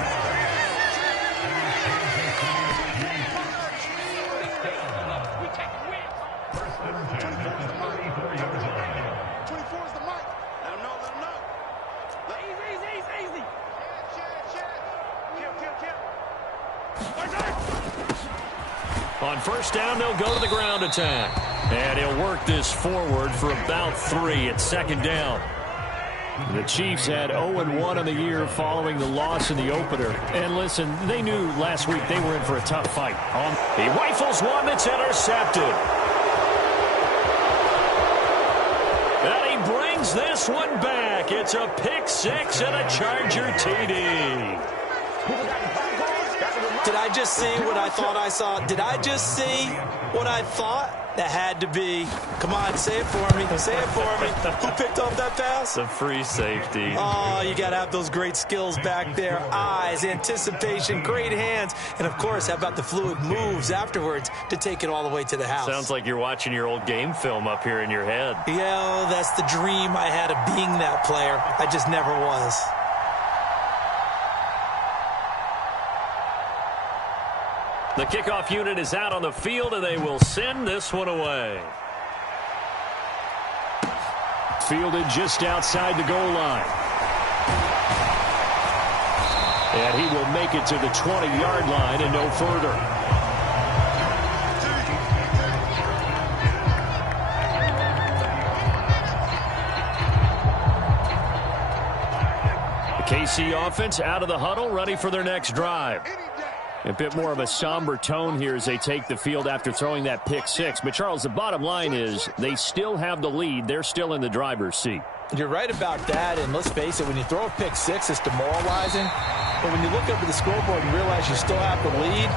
On 1st down, they'll go to the ground attack. And he'll work this forward for about 3 at 2nd down. The Chiefs had 0-1 on the year following the loss in the opener. And listen, they knew last week they were in for a tough fight. He rifles one that's intercepted. And he brings this one back. It's a pick 6 and a Charger TD. Did I just see what I thought I saw? Did I just see what I thought? That had to be. Come on, say it for me. Say it for me. Who picked off that pass? The free safety. Oh, you got to have those great skills back there. Eyes, anticipation, great hands. And, of course, how about the fluid moves afterwards to take it all the way to the house? Sounds like you're watching your old game film up here in your head. Yeah, that's the dream I had of being that player. I just never was. The kickoff unit is out on the field, and they will send this one away. Fielded just outside the goal line. And he will make it to the 20-yard line and no further. The KC offense out of the huddle, ready for their next drive. A bit more of a somber tone here as they take the field after throwing that pick 6. But, Charles, the bottom line is they still have the lead. They're still in the driver's seat. You're right about that, and let's face it, when you throw a pick 6, it's demoralizing. But when you look up at the scoreboard and realize you still have the lead,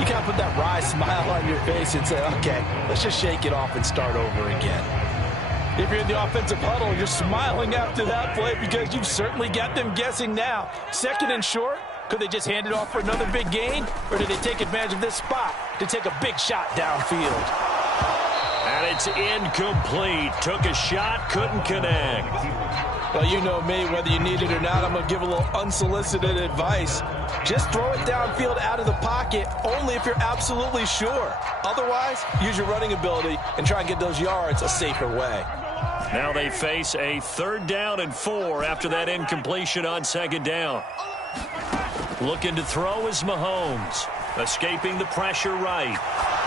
you kind of put that wry smile on your face and say, okay, let's just shake it off and start over again. If you're in the offensive huddle, you're smiling after that play because you've certainly got them guessing now. 2nd and short. Could they just hand it off for another big gain? Or did they take advantage of this spot to take a big shot downfield? And it's incomplete. Took a shot, couldn't connect. Well, you know me, whether you need it or not, I'm going to give a little unsolicited advice. Just throw it downfield out of the pocket, only if you're absolutely sure. Otherwise, use your running ability and try and get those yards a safer way. Now they face a 3rd down and 4 after that incompletion on 2nd down. Looking to throw is Mahomes. Escaping the pressure right.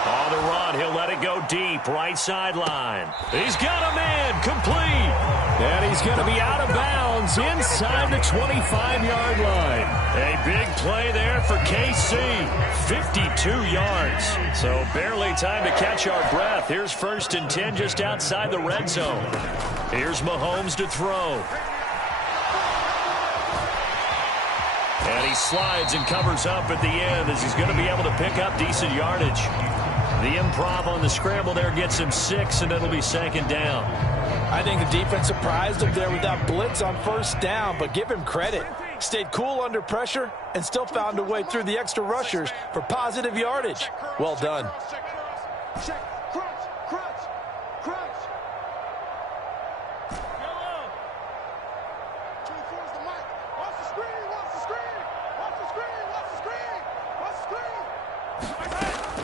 On the run, he'll let it go deep. Right sideline. He's got a man. Complete. And he's going to be out of bounds inside the 25-yard line. A big play there for KC. 52 yards. So barely time to catch our breath. Here's 1st and 10 just outside the red zone. Here's Mahomes to throw. And he slides and covers up at the end as he's going to be able to pick up decent yardage. The improv on the scramble there gets him 6, and it'll be 2nd down. I think the defense surprised him there with that blitz on 1st down, but give him credit. Stayed cool under pressure and still found a way through the extra rushers for positive yardage. Well done.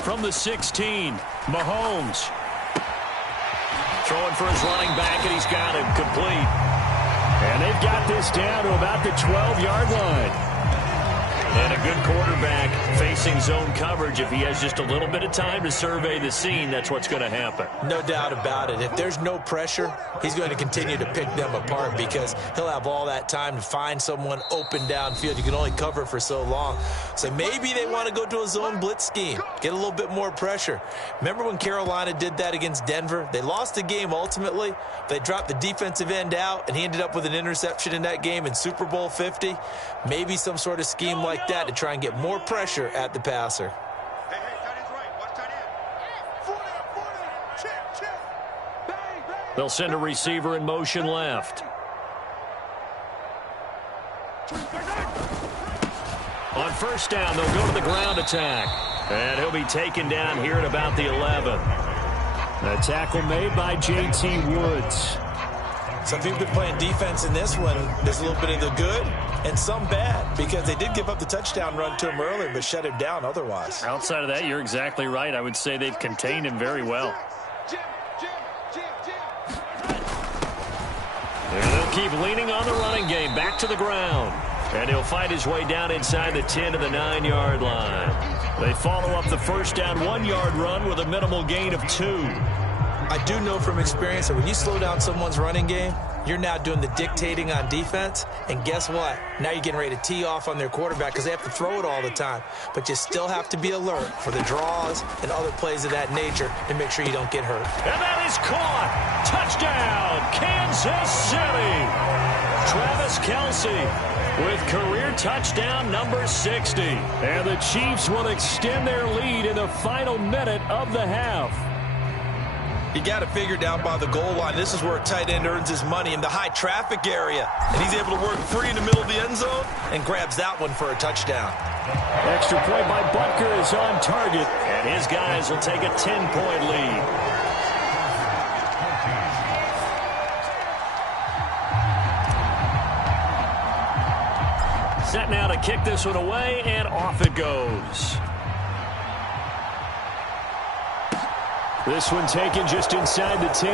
From the 16, Mahomes. Throwing for his running back, and he's got him complete. And they've got this down to about the 12-yard line. And a good quarterback facing zone coverage, if he has just a little bit of time to survey the scene, that's what's going to happen. No doubt about it. If there's no pressure, he's going to continue to pick them apart because he'll have all that time to find someone open downfield. You can only cover for so long. So maybe they want to go to a zone blitz scheme, get a little bit more pressure. Remember when Carolina did that against Denver? They lost the game ultimately. They dropped the defensive end out, and he ended up with an interception in that game in Super Bowl 50. Maybe some sort of scheme like that to try and get more pressure at the passer. Hey, tight end's right. Watch tight end. 40, check. Bang, bang. They'll send a receiver in motion left. On first down, they'll go to the ground attack. And he'll be taken down here at about the 11. A tackle made by J.T. Woods. Some people have been playing defense in this one. There's a little bit of the good and some bad because they did give up the touchdown run to him earlier but shut him down otherwise. Outside of that, you're exactly right. I would say they've contained him very well. And they'll keep leaning on the running game. Back to the ground. And he'll fight his way down inside the 10 to the 9-yard line. They follow up the first down 1-yard run with a minimal gain of 2. I do know from experience that when you slow down someone's running game, you're now doing the dictating on defense. And guess what? Now you're getting ready to tee off on their quarterback because they have to throw it all the time. But you still have to be alert for the draws and other plays of that nature and make sure you don't get hurt. And that is caught. Touchdown, Kansas City. Travis Kelce with career touchdown number 60. And the Chiefs will extend their lead in the final minute of the half. You got to figure down by the goal line. This is where a tight end earns his money in the high traffic area. And he's able to work free in the middle of the end zone and grabs that one for a touchdown. Extra point by Butker is on target. And his guys will take a 10-point lead. Set now to kick this one away, and off it goes. This one taken just inside the 10.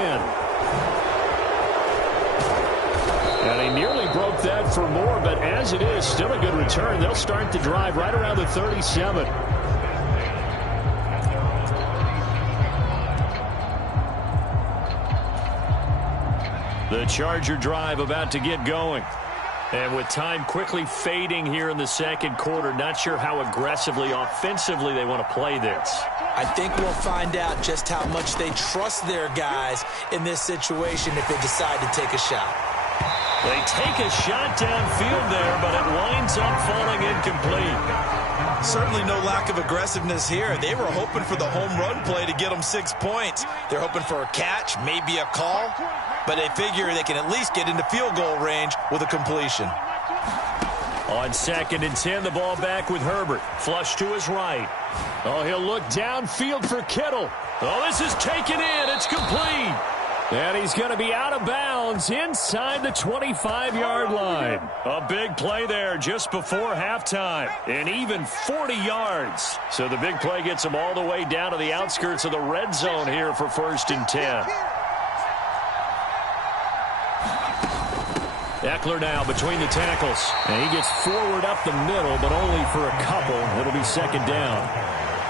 And he nearly broke that for more, but as it is, still a good return. They'll start the drive right around the 37. The Charger drive about to get going. And with time quickly fading here in the second quarter, not sure how aggressively, offensively they want to play this. I think we'll find out just how much they trust their guys in this situation if they decide to take a shot. They take a shot downfield there, but it winds up falling incomplete. Certainly no lack of aggressiveness here. They were hoping for the home run play to get them 6 points. They're hoping for a catch, maybe a call, but they figure they can at least get into field goal range with a completion. On 2nd and 10, the ball back with Herbert. Flush to his right. Oh, he'll look downfield for Kittle. Oh, this is taken in. It's complete. And he's going to be out of bounds inside the 25-yard line. A big play there just before halftime. And even 40 yards. So the big play gets him all the way down to the outskirts of the red zone here for 1st and 10. Eckler now between the tackles. And he gets forward up the middle, but only for a couple. It'll be 2nd down.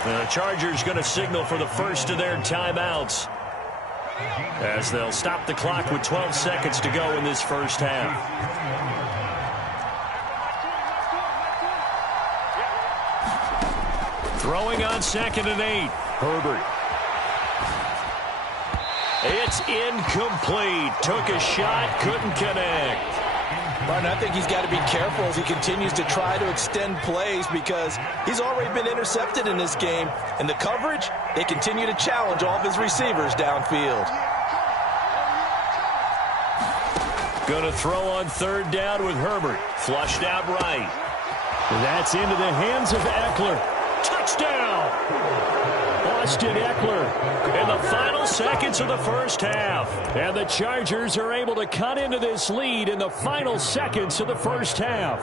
The Chargers going to signal for the first of their timeouts, as they'll stop the clock with 12 seconds to go in this first half. Throwing on 2nd and 8. Herbert. It's incomplete. Took a shot, couldn't connect. Martin, I think he's got to be careful as he continues to try to extend plays because he's already been intercepted in this game. And the coverage, they continue to challenge all of his receivers downfield. Going to throw on 3rd down with Herbert. Flushed out right. That's into the hands of Eckler. Touchdown! Austin Eckler in the final seconds of the first half. And the Chargers are able to cut into this lead in the final seconds of the first half.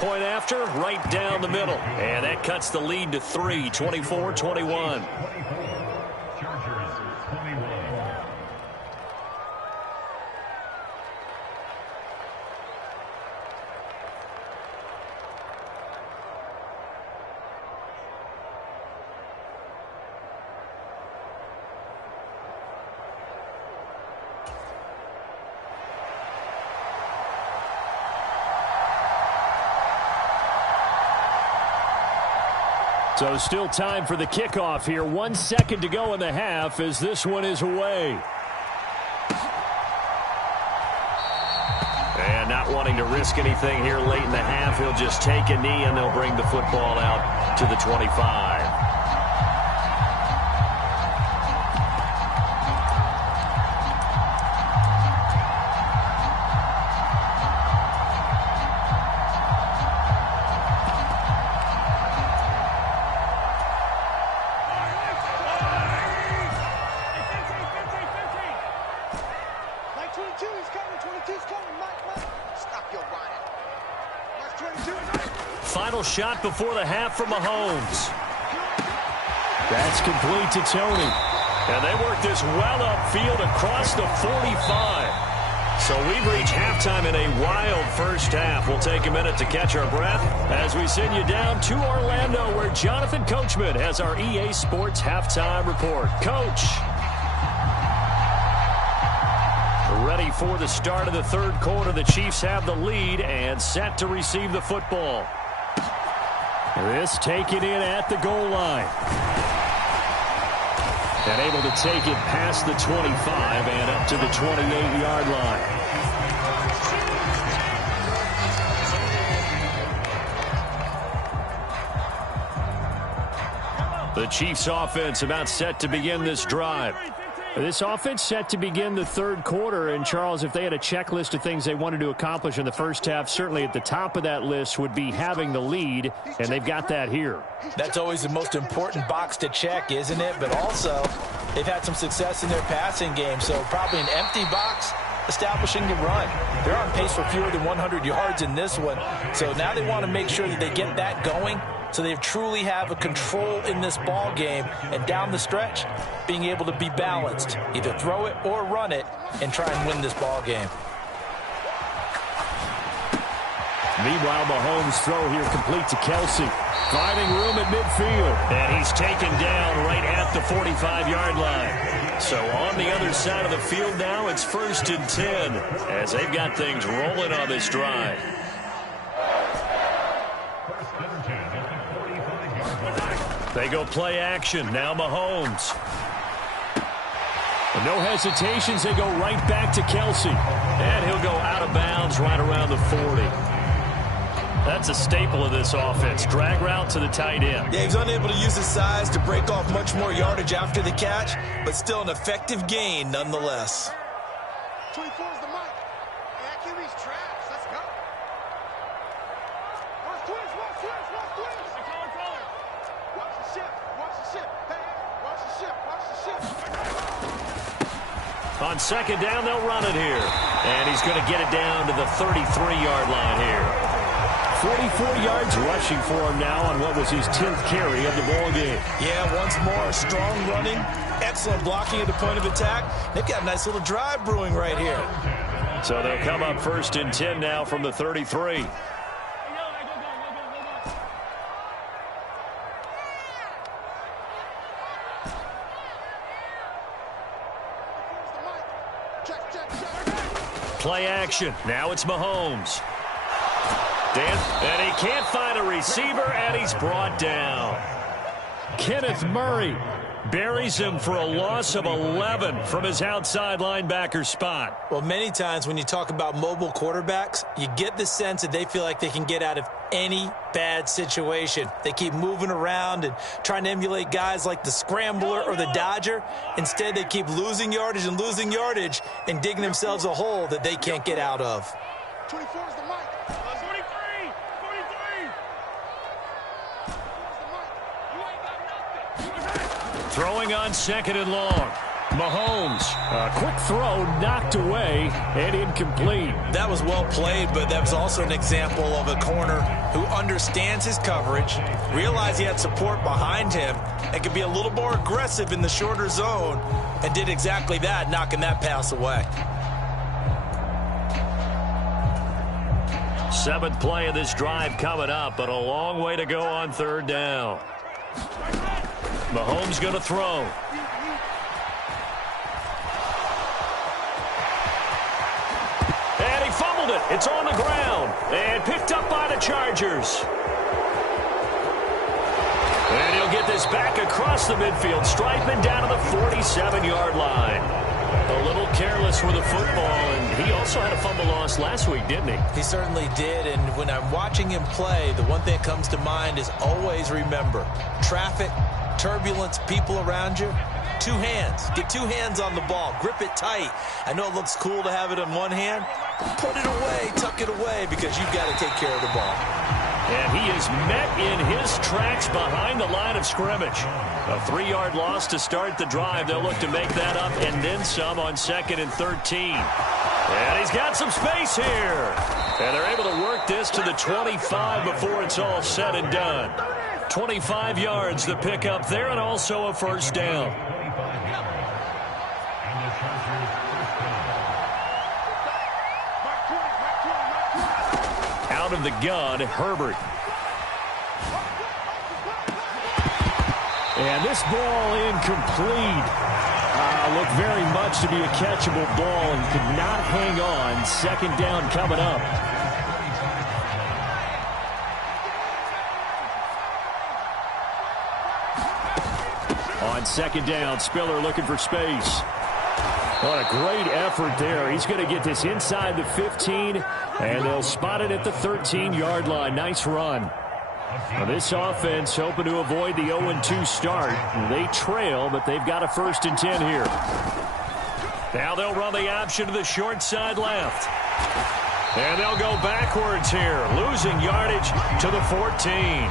Point after, right down the middle. And that cuts the lead to 3, 24-21. So still time for the kickoff here. 1 second to go in the half as this one is away. And not wanting to risk anything here late in the half, he'll just take a knee and they'll bring the football out to the 25. Final shot before the half from Mahomes. That's complete to Tony. And they work this well upfield across the 45. So we've reached halftime in a wild first half. We'll take a minute to catch our breath as we send you down to Orlando, where Jonathan Coachman has our EA Sports halftime report. Coach. Ready for the start of the third quarter. The Chiefs have the lead and set to receive the football. This taken in at the goal line. And able to take it past the 25 and up to the 28-yard line. The Chiefs offense about set to begin this drive. This offense set to begin the third quarter, and Charles, if they had a checklist of things they wanted to accomplish in the first half, certainly at the top of that list would be having the lead, and they've got that here. That's always the most important box to check, isn't it? But also, they've had some success in their passing game, so probably an empty box establishing the run. They're on pace for fewer than 100 yards in this one, so now they want to make sure that they get that going so they truly have a control in this ball game, and down the stretch, being able to be balanced, either throw it or run it, and try and win this ball game. Meanwhile, Mahomes' throw here complete to Kelsey, finding room at midfield, and he's taken down right at the 45-yard line. So on the other side of the field now, it's 1st and 10 as they've got things rolling on this drive. They go play action. Now Mahomes. No hesitations. They go right back to Kelsey. And he'll go out of bounds right around the 40. That's a staple of this offense. Drag route to the tight end. Yeah, he's unable to use his size to break off much more yardage after the catch, but still an effective gain nonetheless. 24 is the mic. That QB's trash. Let's go. Watch twist, watch twist, watch twist. Watch the ship, watch the ship. Hey, watch the ship, watch the ship. On second down, they'll run it here. And he's going to get it down to the 33-yard line here. 44 yards rushing for him now on what was his 10th carry of the ball game. Yeah, once more, strong running, excellent blocking at the point of attack. They've got a nice little drive brewing right here. So they'll come up 1st and 10 now from the 33. Play action. Now it's Mahomes. And he can't find a receiver, and he's brought down. Kenneth Murray buries him for a loss of 11 from his outside linebacker spot. Well, many times when you talk about mobile quarterbacks, you get the sense that they feel like they can get out of any bad situation. They keep moving around and trying to emulate guys like the Scrambler or the Dodger. Instead, they keep losing yardage and digging themselves a hole that they can't get out of. 24 is the mic. 43. Throwing on second and long. Mahomes, a quick throw knocked away and incomplete. That was well played, but that was also an example of a corner who understands his coverage, realized he had support behind him, and could be a little more aggressive in the shorter zone, and did exactly that, knocking that pass away. 7th play of this drive coming up, but a long way to go on 3rd down. Mahomes going to throw. And he fumbled it. It's on the ground and picked up by the Chargers. And they'll get this back across the midfield stripe and down to the 47-yard line. A little careless with the football, and he also had a fumble loss last week, didn't he? He certainly did, and when I'm watching him play, the one thing that comes to mind is always remember, traffic, turbulence, people around you, two hands. Get two hands on the ball. Grip it tight. I know it looks cool to have it in one hand. Put it away, tuck it away, because you've got to take care of the ball. And he is met in his tracks behind the line of scrimmage. A 3-yard loss to start the drive. They'll look to make that up and then some on 2nd and 13. And he's got some space here. And they're able to work this to the 25 before it's all said and done. 25 yards the pick up there, and also a first down. Out of the gun, Herbert. And this ball incomplete. Looked very much to be a catchable ball and could not hang on. 2nd down coming up. On 2nd down, Spiller looking for space. What a great effort there. He's going to get this inside the 15, and they'll spot it at the 13-yard line. Nice run. Now this offense hoping to avoid the 0-2 start. They trail, but they've got a 1st and 10 here. Now they'll run the option to the short side left. And they'll go backwards here, losing yardage to the 14.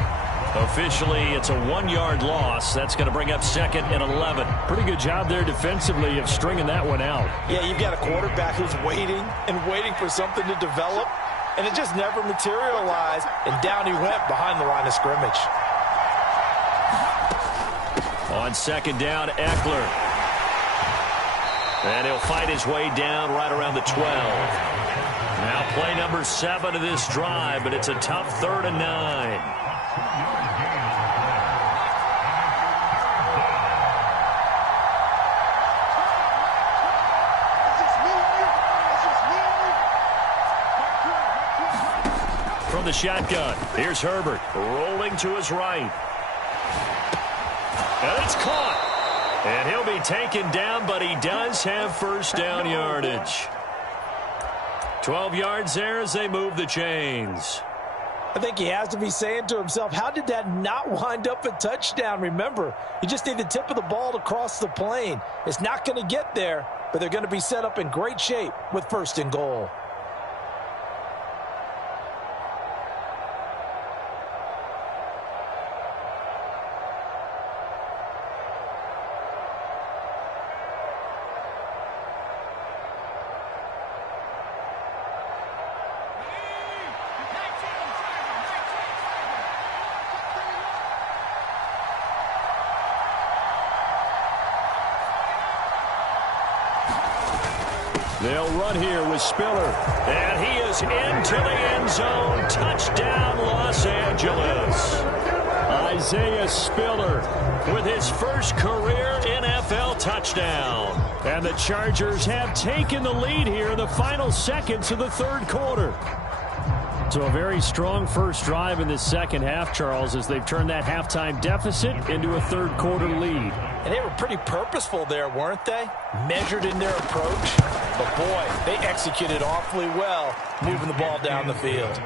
Officially, it's a 1-yard loss. That's going to bring up 2nd and 11. Pretty good job there defensively of stringing that one out. Yeah, you've got a quarterback who's waiting and waiting for something to develop, and it just never materialized, and down he went behind the line of scrimmage. On 2nd down, Eckler. And he'll fight his way down right around the 12. Now play number 7 of this drive, but it's a tough 3rd and 9. From the shotgun, here's Herbert rolling to his right. And it's caught. And he'll be taken down, but he does have 1st down yardage. 12 yards there as they move the chains. I think he has to be saying to himself, how did that not wind up a touchdown? Remember, you just need the tip of the ball to cross the plane. It's not going to get there, but they're going to be set up in great shape with 1st and goal. They'll run here with Spiller. And he is into the end zone. Touchdown, Los Angeles. Isaiah Spiller With his first career NFL touchdown. And the Chargers have taken the lead here in the final seconds of the 3rd quarter. So a very strong first drive in the 2nd half, Charles, as they've turned that halftime deficit into a 3rd quarter lead. And they were pretty purposeful there, weren't they? Measured in their approach. But, boy, they executed awfully well moving the ball down the field.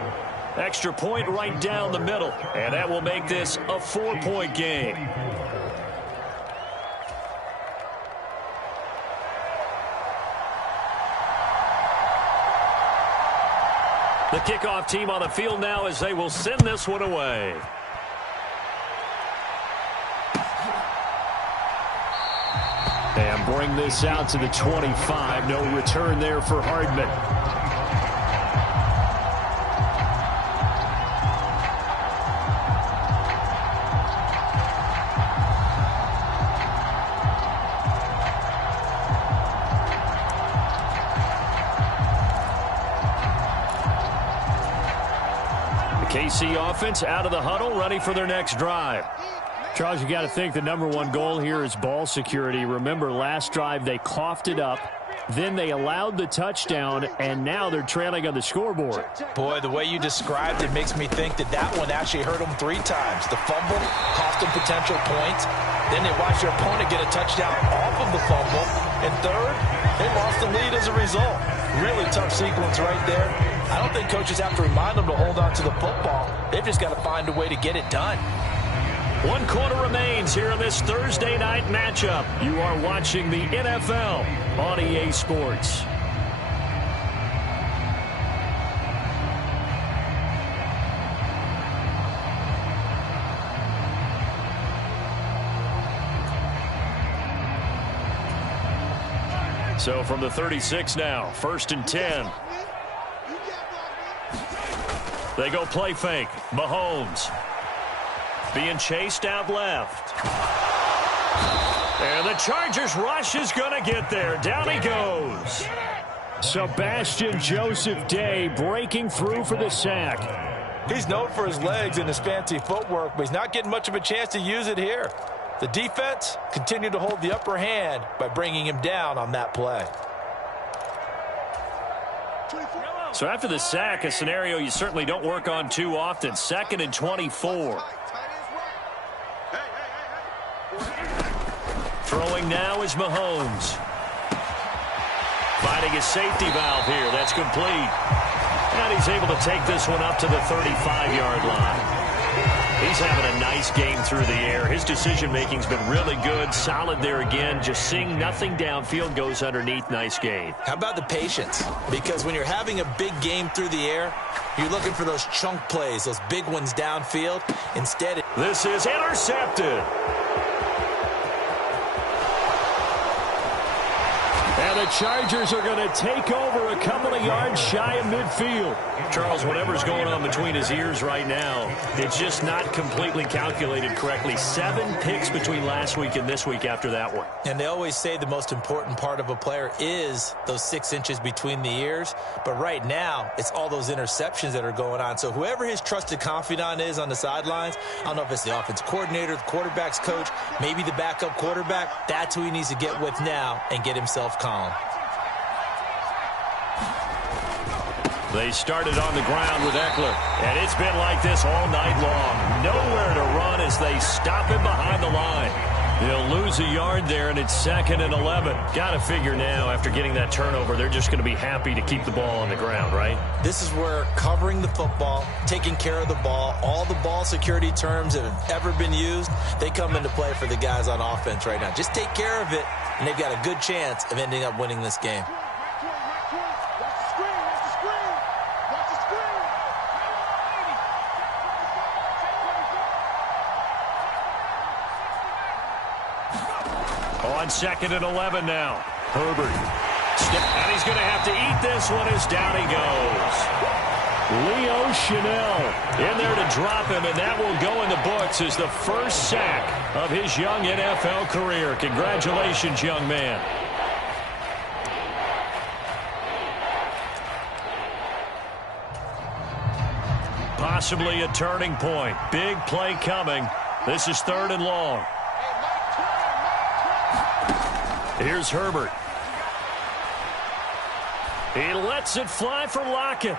Extra point right down the middle. And that will make this a 4-point game. The kickoff team on the field now as they will send this one away. And bring this out to the 25. No return there for Hardman. KC offense out of the huddle, ready for their next drive. Charles, you got to think the #1 goal here is ball security. Remember, last drive they coughed it up. then they allowed the touchdown, and now they're trailing on the scoreboard. Boy, the way you described it makes me think that that one actually hurt them 3 times. The fumble cost them potential points. Then they watched their opponent get a touchdown off of the fumble. And third, they lost the lead as a result. Really tough sequence right there. I don't think coaches have to remind them to hold on to the football. They've just got to find a way to get it done. 1 quarter remains here in this Thursday night matchup. You are watching the NFL on EA Sports. So from the 36 now, 1st and 10. They go play fake. Mahomes being chased out left. And the Chargers rush is going to get there. Down he goes. Sebastian Joseph Day breaking through for the sack. He's known for his legs and his fancy footwork, but he's not getting much of a chance to use it here. The defense continued to hold the upper hand by bringing him down on that play. So after the sack, a scenario you certainly don't work on too often. 2nd and 24. Throwing now is Mahomes. Finding his safety valve here. That's complete. And he's able to take this one up to the 35-yard line. He's having a nice game through the air. His decision-making's been really good. Solid there again. Just seeing nothing downfield, goes underneath. Nice gain. How about the patience? Because when you're having a big game through the air, you're looking for those chunk plays, those big ones downfield. Instead, this is intercepted. And the Chargers are going to take over a couple of yards shy of midfield. Charles, whatever's going on between his ears right now, it's just not completely calculated correctly. 7 picks between last week and this week after that one. And they always say the most important part of a player is those 6 inches between the ears. But right now, it's all those interceptions that are going on. So whoever his trusted confidant is on the sidelines, I don't know if it's the offense coordinator, the quarterback's coach, maybe the backup quarterback, that's who he needs to get with now and get himself calm. They started on the ground with Eckler, and it's been like this all night long. Nowhere to run as they stop him behind the line. They'll lose a yard there, and it's 2nd and 11. Got to figure now, after getting that turnover, they're just going to be happy to keep the ball on the ground, right? This is where covering the football, taking care of the ball, all the ball security terms that have ever been used, they come into play for the guys on offense right now. Just take care of it, and they've got a good chance of ending up winning this game. On 2nd and 11 now. Herbert. And he's going to have to eat this one as down he goes. Leo Chanel in there to drop him, and that will go in the books as the first sack of his young NFL career. Congratulations, young man. Possibly a turning point. Big play coming. This is 3rd and long. Here's Herbert. He lets it fly for Lockett.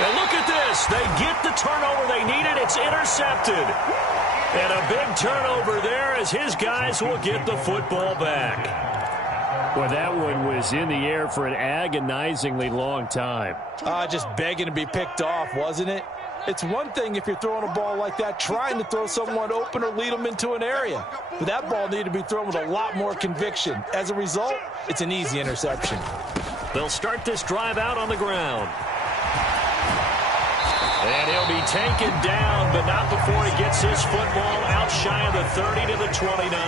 And look at this. They get the turnover they needed. It's intercepted. And a big turnover there as his guys will get the football back. Well, that one was in the air for an agonizingly long time. Just begging to be picked off, wasn't it? It's one thing if you're throwing a ball like that, trying to throw someone open or lead them into an area. But that ball needed to be thrown with a lot more conviction. As a result, it's an easy interception. They'll start this drive out on the ground. And he'll be taken down, but not before he gets his football out shy of the 30 to the 29.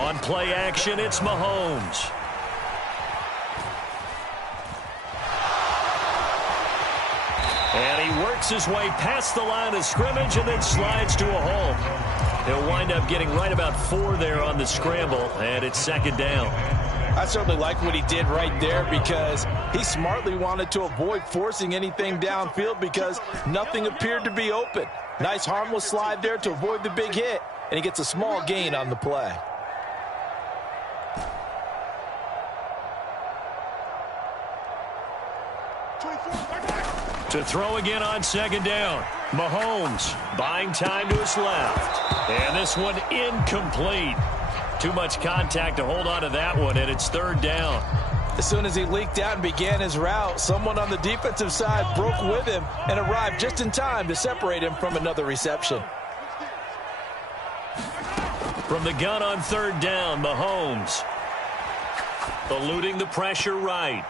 On play action, it's Mahomes. And he works his way past the line of scrimmage and then slides to a hole. He'll wind up getting right about 4 there on the scramble, and it's 2nd down. I certainly like what he did right there because he smartly wanted to avoid forcing anything downfield because nothing appeared to be open. Nice harmless slide there to avoid the big hit, and he gets a small gain on the play. To throw again on second down. Mahomes buying time to his left. And this one incomplete. Too much contact to hold on to that one, and it's third down. As soon as he leaked out and began his route, someone on the defensive side broke with him and arrived just in time to separate him from another reception. From the gun on third down, Mahomes eluding the pressure right.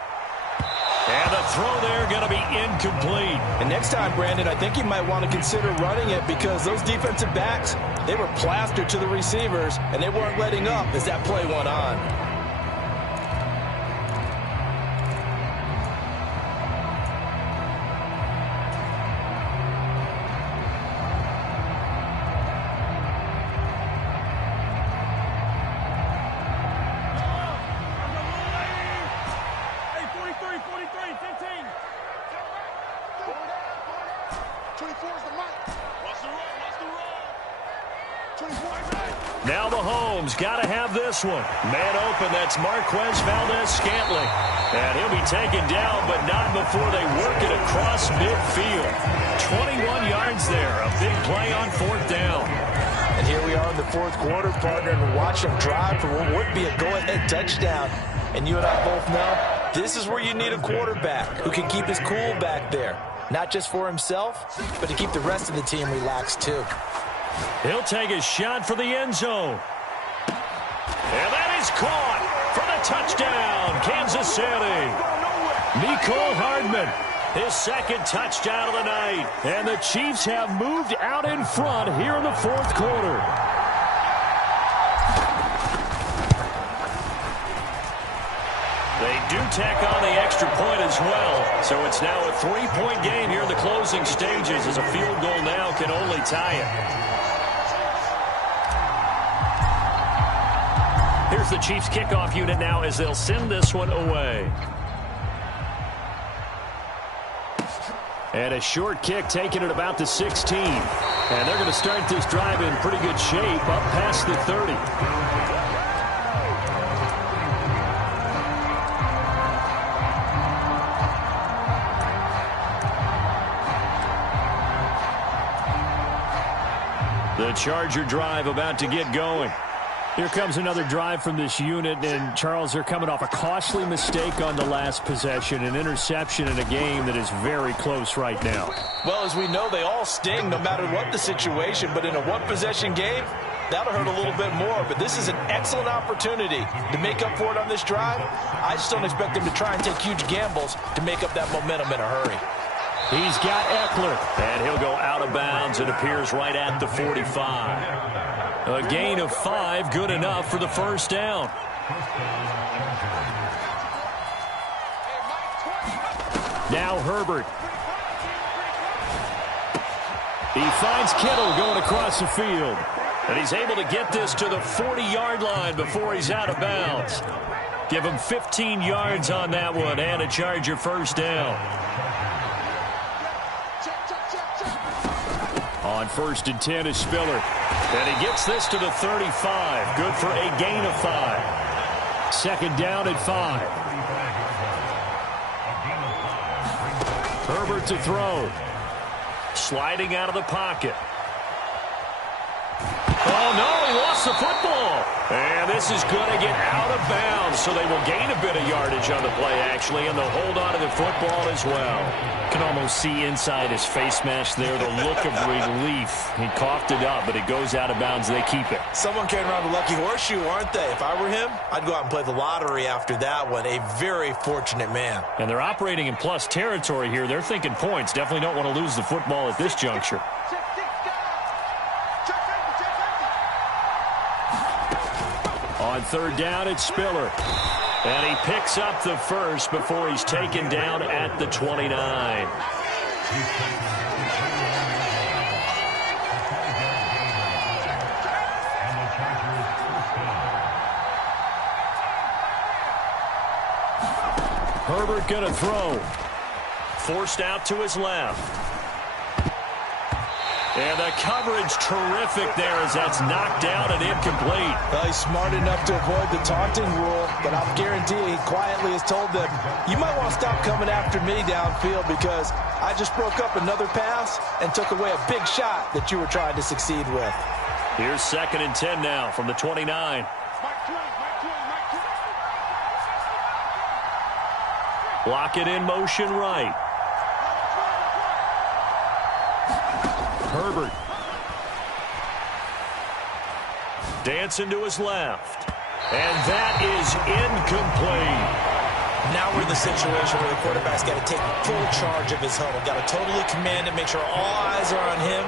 And the throw there going to be incomplete. And next time, Brandon, I think you might want to consider running it because those defensive backs, they were plastered to the receivers, and they weren't letting up as that play went on. Now Mahomes got to have this one. Man open, that's Marquez Valdes-Scantling. And he'll be taken down, but not before they work it across midfield. 21 yards there, a big play on fourth down. And here we are in the fourth quarter, partner, and watch them drive for what would be a go-ahead touchdown. And you and I both know this is where you need a quarterback who can keep his cool back there. Not just for himself, but to keep the rest of the team relaxed too. He'll take a shot for the end zone. And that is caught for the touchdown, Kansas City. Mecole Hardman, his second touchdown of the night. And the Chiefs have moved out in front here in the fourth quarter. They do tack on the extra point as well. So it's now a 3-point game here in the closing stages as a field goal now can only tie it. Here's the Chiefs kickoff unit now as they'll send this one away. And a short kick taken at about the 16. And they're going to start this drive in pretty good shape up past the 30. The Charger drive about to get going. Here comes another drive from this unit, and Charles, they're coming off a costly mistake on the last possession, an interception in a game that is very close right now. Well, as we know, they all sting no matter what the situation, but in a one-possession game, that'll hurt a little bit more. But this is an excellent opportunity to make up for it on this drive. I just don't expect them to try and take huge gambles to make up that momentum in a hurry. He's got Eckler, and he'll go out of bounds. It appears right at the 45. A gain of 5, good enough for the first down. Now Herbert. He finds Kittle going across the field. And he's able to get this to the 40-yard line before he's out of bounds. Give him 15 yards on that one and a Charger first down. On 1st and 10 is Spiller. And he gets this to the 35. Good for a gain of 5. Second down at 5. Herbert to throw. Sliding out of the pocket. Oh, no, he lost the football. And this is going to get out of bounds, so they will gain a bit of yardage on the play, actually, and they'll hold on to the football as well. Can almost see inside his face mask there the look of relief. He coughed it up, but it goes out of bounds. They keep it. Someone came around a lucky horseshoe, aren't they? If I were him, I'd go out and play the lottery after that one. A very fortunate man. And they're operating in plus territory here. They're thinking points. Definitely don't want to lose the football at this juncture. On 3rd down, it's Spiller. And he picks up the first before he's taken down at the 29. Herbert going to throw. Forced out to his left. And the coverage terrific there as that's knocked down and incomplete. Well, he's smart enough to avoid the taunting rule, but I'll guarantee he quietly has told them, you might want to stop coming after me downfield because I just broke up another pass and took away a big shot that you were trying to succeed with. Here's 2nd and 10 now from the 29. Lock it in motion right. Herbert. Dancing to his left. And that is incomplete. Now we're in the situation where the quarterback's got to take full charge of his huddle. Got to totally command it, make sure all eyes are on him.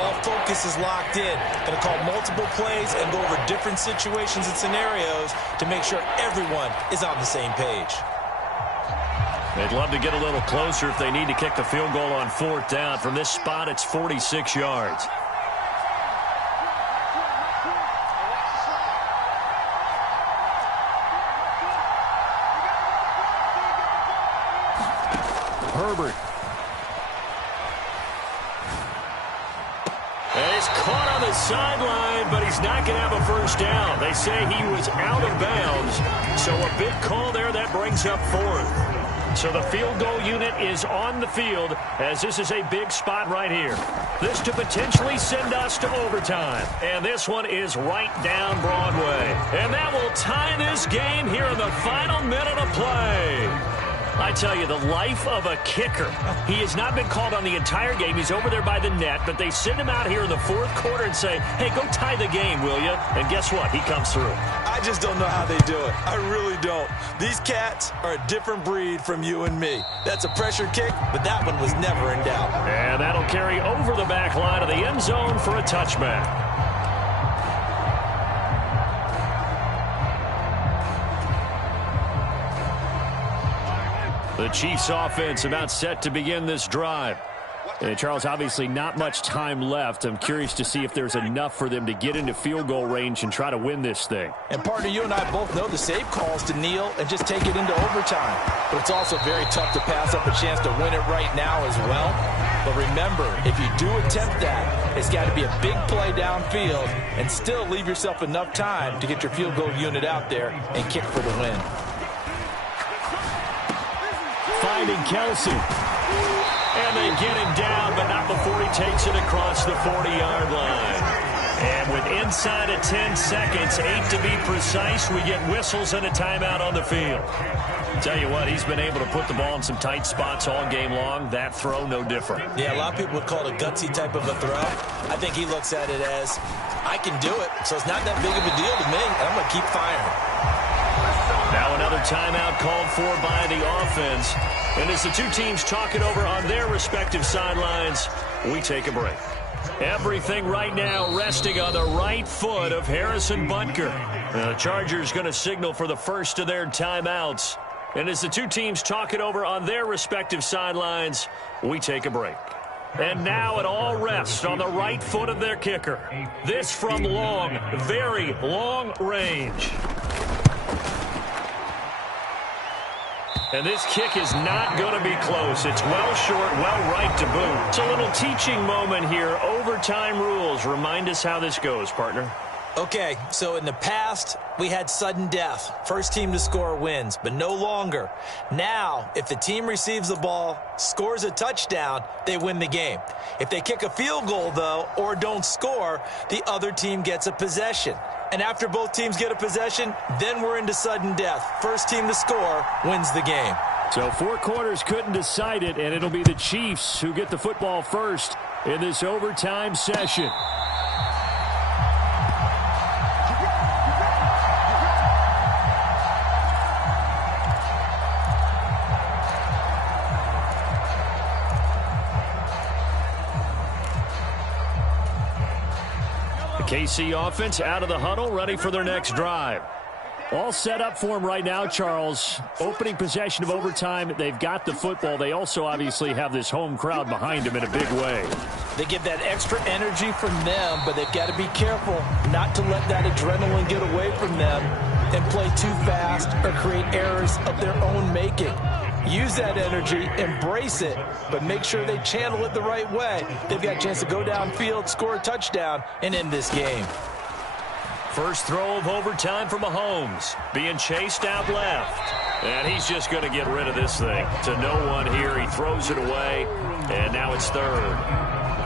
All focus is locked in. Going to call multiple plays and go over different situations and scenarios to make sure everyone is on the same page. They'd love to get a little closer if they need to kick the field goal on 4th down. From this spot, it's 46 yards. Herbert. And he's caught on the sideline, but he's not going to have a first down. They say he was out of bounds. So a big call there that brings up 4th. So the field goal unit is on the field as this is a big spot right here. This to potentially send us to overtime. And this one is right down Broadway. And that will tie this game here in the final minute of play. I tell you, the life of a kicker. He has not been called on the entire game. He's over there by the net, but they send him out here in the 4th quarter and say, hey, go tie the game, will you? And guess what? He comes through. I just don't know how they do it. I really don't. These cats are a different breed from you and me. That's a pressure kick, but that one was never in doubt. And that'll carry over the back line of the end zone for a touchback. The Chiefs offense about set to begin this drive. And Charles, obviously not much time left. I'm curious to see if there's enough for them to get into field goal range and try to win this thing. And partner, you and I both know the safe calls to kneel and just take it into overtime. But it's also very tough to pass up a chance to win it right now as well. But remember, if you do attempt that, it's got to be a big play downfield and still leave yourself enough time to get your field goal unit out there and kick for the win. Finding Kelce. And they get him down, but not before he takes it across the 40-yard line. And with inside of 10 seconds, 8 to be precise, we get whistles and a timeout on the field. Tell you what, he's been able to put the ball in some tight spots all game long. That throw, no different. Yeah, a lot of people would call it a gutsy type of a throw. I think he looks at it as, I can do it, so it's not that big of a deal to me, and I'm going to keep firing. Now another timeout called for by the offense. And as the two teams talk it over on their respective sidelines, we take a break. Everything right now resting on the right foot of Harrison Butker. The Chargers going to signal for the first of their timeouts. And as the two teams talk it over on their respective sidelines, we take a break. And now it all rests on the right foot of their kicker. This from long, very long range. And this kick is not going to be close. It's well short, well right to boot. It's a little teaching moment here. Overtime rules. Remind us how this goes, partner. Okay, so in the past, we had sudden death. First team to score wins, but no longer. Now, if the team receives the ball, scores a touchdown, they win the game. If they kick a field goal, though, or don't score, the other team gets a possession. And after both teams get a possession, then we're into sudden death. First team to score wins the game. So 4 quarters couldn't decide it, and it'll be the Chiefs who get the football first in this overtime session. KC offense out of the huddle, ready for their next drive. All set up for them right now, Charles. Opening possession of overtime. They've got the football. They also obviously have this home crowd behind them in a big way. They get that extra energy from them, but they've got to be careful not to let that adrenaline get away from them. and play too fast or create errors of their own making. Use that energy, embrace it, but make sure they channel it the right way. They've got a chance to go downfield, score a touchdown, and end this game. First throw of overtime for Mahomes. Being chased out left. And he's just going to get rid of this thing. To no one here. He throws it away, and now it's third.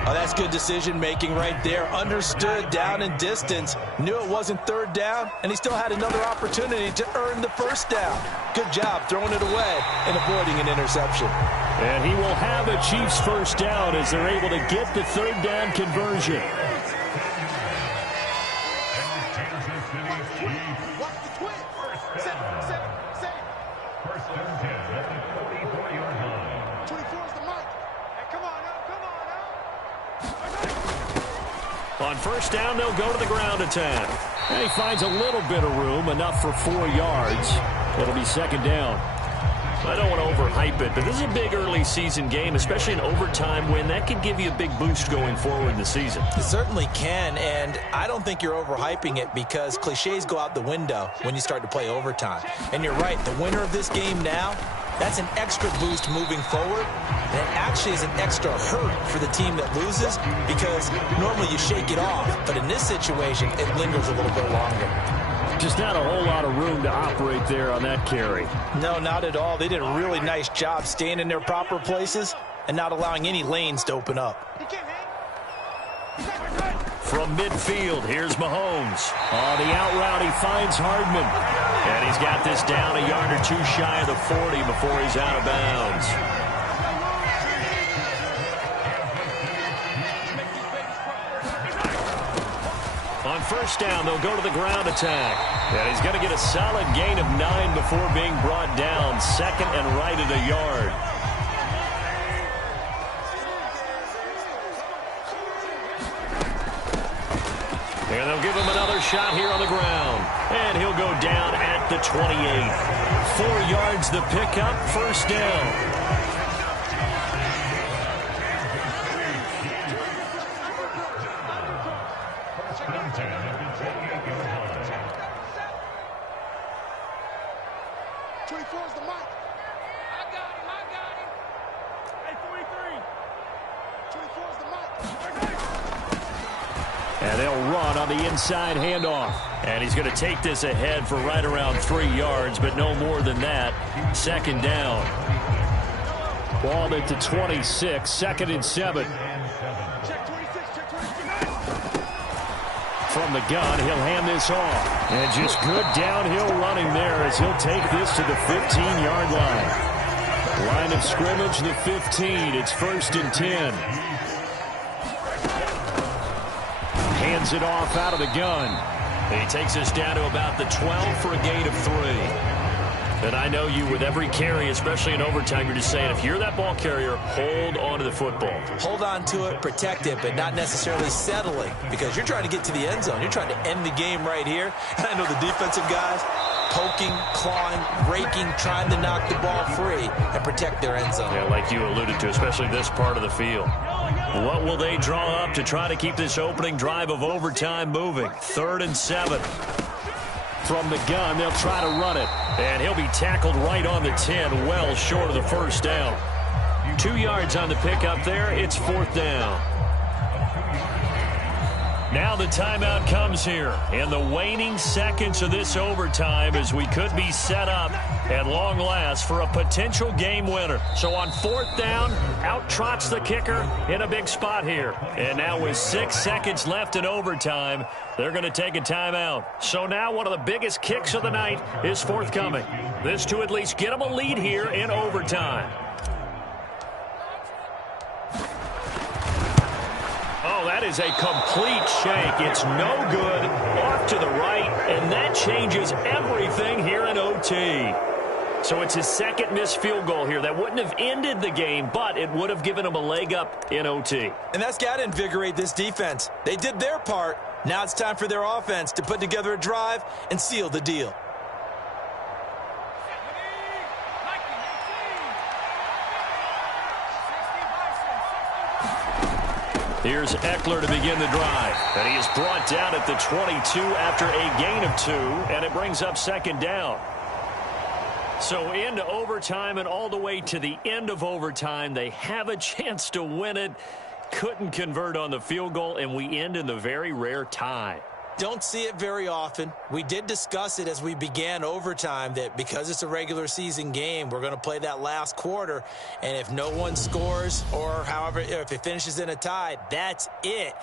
Oh, that's good decision-making right there. Understood down and distance. Knew it wasn't third down, and he still had another opportunity to earn the first down. Good job throwing it away and avoiding an interception. And he will have a Chiefs first down as they're able to get the third down conversion. On first down, they'll go to the ground attack. And he finds a little bit of room, enough for 4 yards. It'll be second down. I don't want to overhype it, but this is a big early season game, especially an overtime win. That could give you a big boost going forward in the season. It certainly can, and I don't think you're overhyping it because cliches go out the window when you start to play overtime. And you're right, the winner of this game now, that's an extra boost moving forward, and it actually is an extra hurt for the team that loses because normally you shake it off, but in this situation, it lingers a little bit longer. Just not a whole lot of room to operate there on that carry. No, not at all. They did a really nice job staying in their proper places and not allowing any lanes to open up. From midfield, here's Mahomes. On the out route, he finds Hardman. And he's got this down a yard or two shy of the 40 before he's out of bounds. On first down, they'll go to the ground attack. And he's going to get a solid gain of 9 before being brought down. Second and right at a yard. And they'll give him another shot here on the ground. And he'll go down at the 28. 4 yards the pickup, first down. And they'll run on the inside handoff. And he's going to take this ahead for right around 3 yards, but no more than that. Second down. Ball at the 26, second and 7. From the gun, he'll hand this off. And just good downhill running there as he'll take this to the 15-yard line. Line of scrimmage, the 15. It's first and 10. Hands it off out of the gun. He takes us down to about the 12 for a gain of 3. And I know you, with every carry, especially in overtime, you're just saying, if you're that ball carrier, hold on to the football. Hold on to it, protect it, but not necessarily settling because you're trying to get to the end zone. You're trying to end the game right here. And I know the defensive guys poking, clawing, raking, trying to knock the ball free and protect their end zone. Yeah, like you alluded to, especially this part of the field. What will they draw up to try to keep this opening drive of overtime moving? 3rd and 7. From the gun, they'll try to run it. And he'll be tackled right on the 10, well short of the first down. 2 yards on the pickup there. It's 4th down. Now the timeout comes here in the waning seconds of this overtime as we could be set up at long last for a potential game winner. So on 4th down, out trots the kicker in a big spot here. And now with 6 seconds left in overtime, they're going to take a timeout. So now one of the biggest kicks of the night is forthcoming. This to at least get them a lead here in overtime. Oh, that is a complete shank. It's no good. Off to the right, and that changes everything here in OT. So it's his second missed field goal here. That wouldn't have ended the game, but it would have given him a leg up in OT. And that's got to invigorate this defense. They did their part. Now it's time for their offense to put together a drive and seal the deal. Here's Eckler to begin the drive. And he is brought down at the 22 after a gain of 2, and it brings up second down. So into overtime and all the way to the end of overtime, they have a chance to win it. Couldn't convert on the field goal, and we end in the very rare tie. Don't see it very often. We did discuss it as we began overtime that because it's a regular season game, we're going to play that last quarter. And if no one scores or however, if it finishes in a tie, that's it.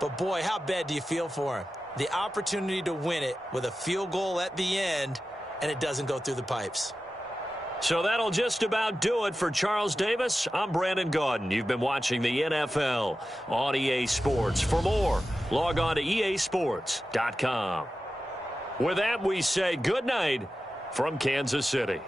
But, boy, how bad do you feel for him? The opportunity to win it with a field goal at the end, and it doesn't go through the pipes. So that'll just about do it for Charles Davis. I'm Brandon Gaudin. You've been watching the NFL on EA Sports. For more, log on to easports.com. With that, we say good night from Kansas City.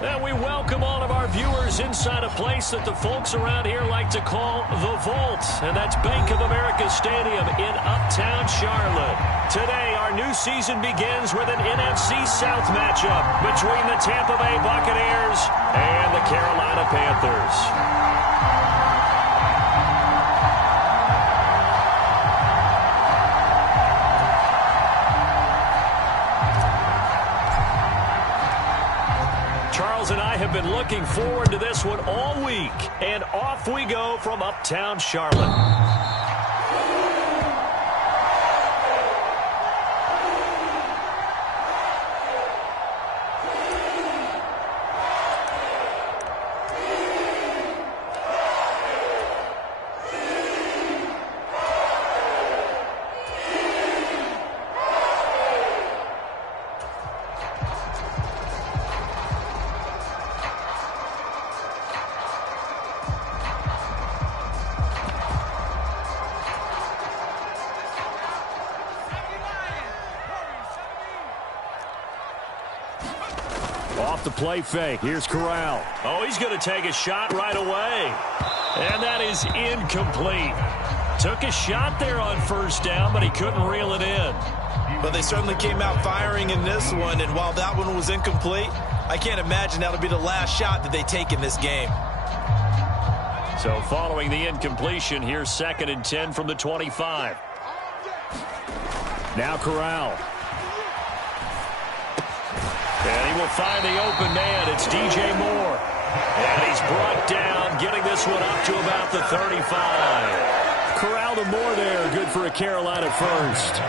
And we welcome all of our viewers inside a place that the folks around here like to call the Vault. And that's Bank of America Stadium in Uptown Charlotte. Today, our new season begins with an NFC South matchup between the Tampa Bay Buccaneers and the Carolina Panthers. Charles and I have been looking forward to this one all week, and off we go from Uptown Charlotte. Off the play fake. Here's Corral. Oh, he's going to take a shot right away. And that is incomplete. Took a shot there on first down, but he couldn't reel it in. But they certainly came out firing in this one, and while that one was incomplete, I can't imagine that'll be the last shot that they take in this game. So following the incompletion, here's 2nd and 10 from the 25. Now Corral. And he will find the open man. It's DJ Moore. And he's brought down, getting this one up to about the 35. Corral to Moore there. Good for a Carolina first.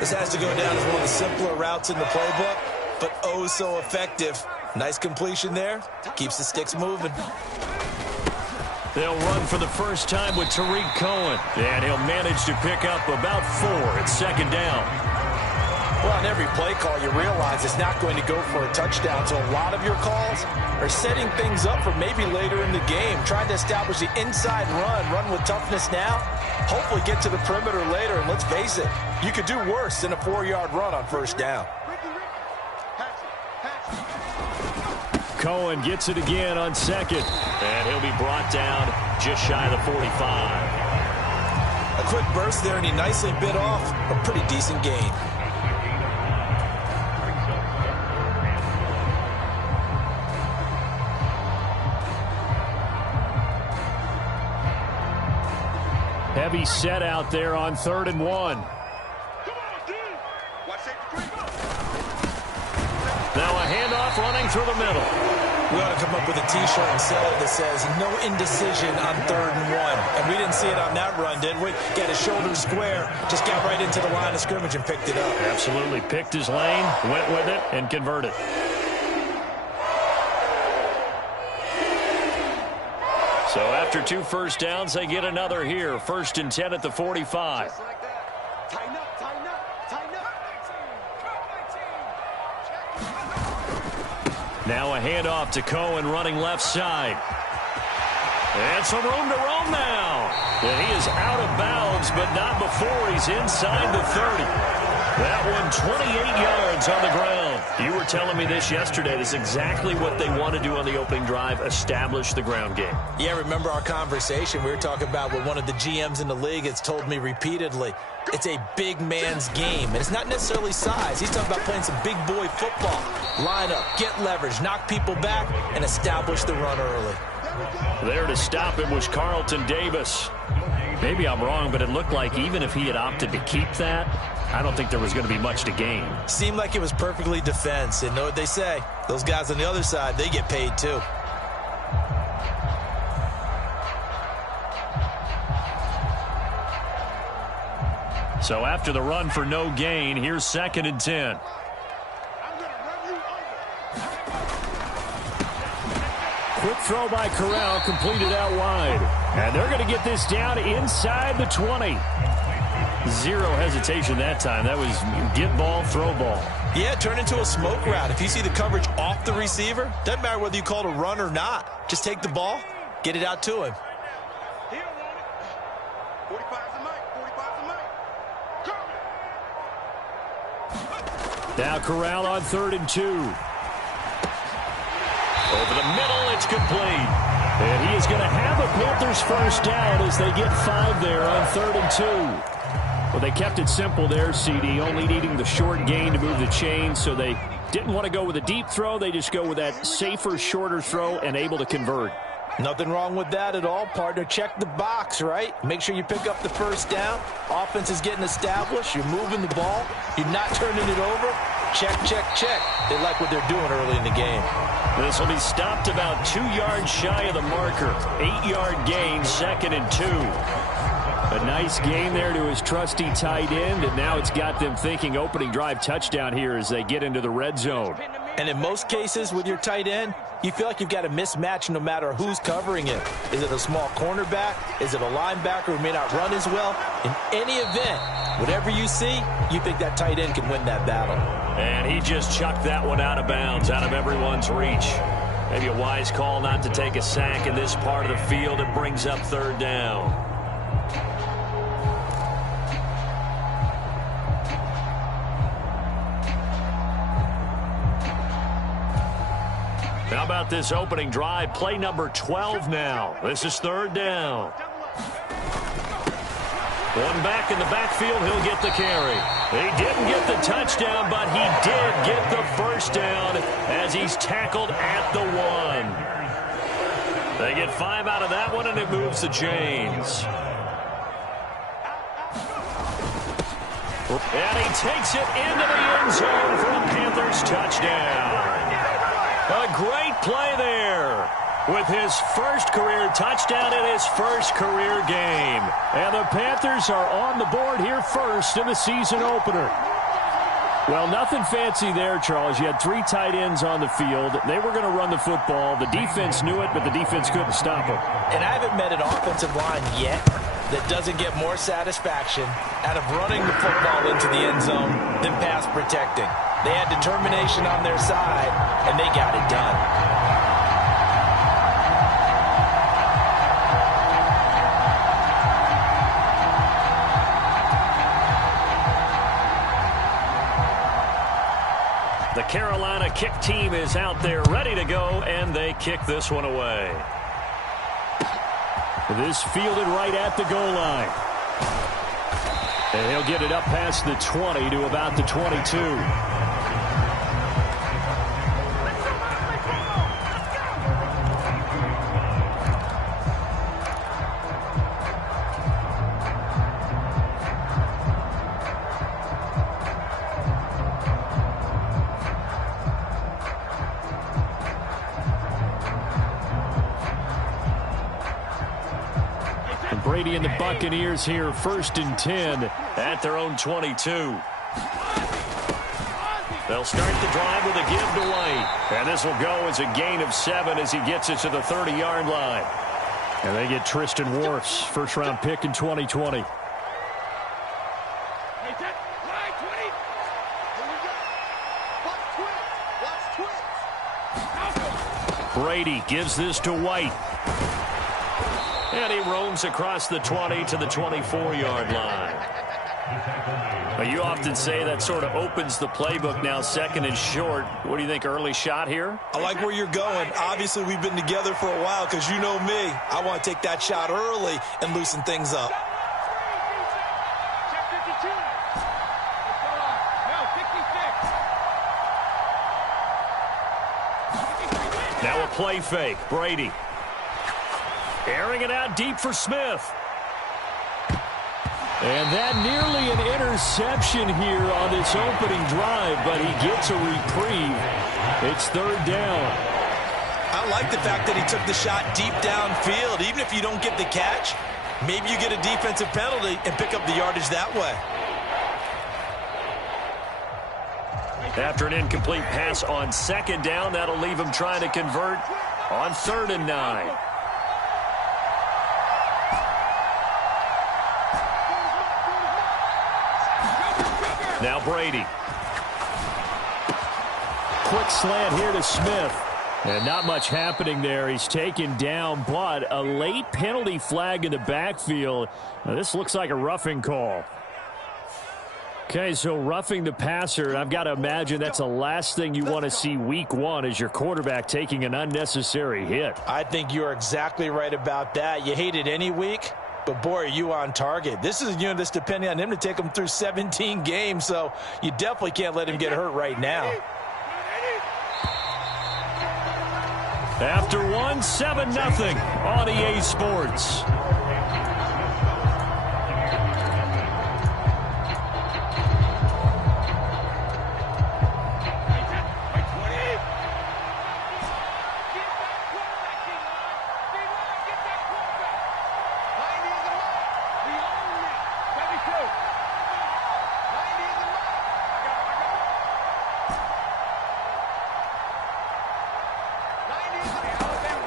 This has to go down as one of the simpler routes in the playbook, but oh so effective. Nice completion there. Keeps the sticks moving. They'll run for the first time with Tariq Cohen. And he'll manage to pick up about 4 at 2nd down. Well, on every play call, you realize it's not going to go for a touchdown. So a lot of your calls are setting things up for maybe later in the game, trying to establish the inside run with toughness now, hopefully get to the perimeter later. And let's face it, you could do worse than a 4-yard run on first down. Cohen gets it again on 2nd. And he'll be brought down just shy of the 45. A quick burst there, and he nicely bit off a pretty decent gain. Heavy set out there on 3rd and 1. Now a handoff running through the middle. We ought to come up with a T-shirt and sell it that says no indecision on 3rd and 1. And we didn't see it on that run, did we? Got his shoulders square, just got right into the line of scrimmage and picked it up. Absolutely. Picked his lane, went with it, and converted. So after 2 first downs, they get another here. 1st and 10 at the 45. Now a handoff to Cohen running left side. And some room to roam now. And he is out of bounds, but not before he's inside the 30. That one 28 yards on the ground. You were telling me this yesterday. This is exactly what they want to do on the opening drive, establish the ground game. Yeah, remember our conversation. We were talking about what one of the GMs in the league has told me repeatedly. It's a big man's game, and it's not necessarily size. He's talking about playing some big boy football. Line up, get leverage, knock people back, and establish the run early. There to stop him was Carlton Davis. Maybe I'm wrong, but it looked like even if he had opted to keep that, I don't think there was going to be much to gain. Seemed like it was perfectly defense. And know what they say? Those guys on the other side, they get paid too. So after the run for no gain, here's 2nd and 10. Quick throw by Corral, completed out wide. And they're going to get this down inside the 20. Zero hesitation that time. That was get ball, throw ball. Yeah, turn into a smoke route. If you see the coverage off the receiver, doesn't matter whether you call it a run or not. Just take the ball, get it out to him. Now Corral on 3rd and 2. Over the middle, it's complete. And he is going to have a Panthers first down as they get 5 there on 3rd and 2. Well, they kept it simple there, CD, only needing the short gain to move the chains, so they didn't want to go with a deep throw. They just go with that safer, shorter throw and able to convert. Nothing wrong with that at all, partner. Check the box, right? Make sure you pick up the first down. Offense is getting established. You're moving the ball. You're not turning it over. Check, check, check. They like what they're doing early in the game. This will be stopped about 2 yards shy of the marker. 8-yard gain, 2nd and 2. A nice gain there to his trusty tight end, and now it's got them thinking opening drive touchdown here as they get into the red zone. And in most cases with your tight end, you feel like you've got a mismatch no matter who's covering him. Is it a small cornerback? Is it a linebacker who may not run as well? In any event, whatever you see, you think that tight end can win that battle. And he just chucked that one out of bounds, out of everyone's reach. Maybe a wise call not to take a sack in this part of the field. It brings up 3rd down. How about this opening drive? Play number 12 now. This is 3rd down. One back in the backfield. He'll get the carry. He didn't get the touchdown, but he did get the first down as he's tackled at the 1. They get 5 out of that one, and it moves the chains. And he takes it into the end zone for a Panthers touchdown. A great play there with his first career touchdown in his first career game. And the Panthers are on the board here first in the season opener. Well, nothing fancy there, Charles. You had 3 tight ends on the field. They were going to run the football. The defense knew it, but the defense couldn't stop them. And I haven't met an offensive line yet that doesn't get more satisfaction out of running the football into the end zone than pass protecting. They had determination on their side, and they got it done. The Carolina kick team is out there ready to go, and they kick this one away. This fielded right at the goal line. And he'll get it up past the 20 to about the 22. Brady and the Buccaneers here, 1st and 10 at their own 22. They'll start the drive with a give to White. And this will go as a gain of 7 as he gets it to the 30-yard line. And they get Tristan Wirfs, first-round pick in 2020. Brady gives this to White. And he roams across the 20 to the 24-yard line. But you often say that sort of opens the playbook now, 2nd and short. What do you think, early shot here? I like where you're going. Obviously, we've been together for a while because you know me. I want to take that shot early and loosen things up. Now a play fake. Brady. Airing it out deep for Smith. And that nearly an interception here on this opening drive, but he gets a reprieve. It's 3rd down. I like the fact that he took the shot deep downfield. Even if you don't get the catch, maybe you get a defensive penalty and pick up the yardage that way. After an incomplete pass on 2nd down, that'll leave him trying to convert on 3rd and 9. Now Brady. Quick slant here to Smith. And not much happening there. He's taken down, but a late penalty flag in the backfield. Now, this looks like a roughing call. Okay, so roughing the passer, I've got to imagine that's the last thing you want to see week one as your quarterback taking an unnecessary hit. I think you're exactly right about that. You hate it any week, but boy, are you on target. This is a unit that's depending on him to take him through 17 games, so you definitely can't let him get hurt right now. After one, 7-0 on EA Sports.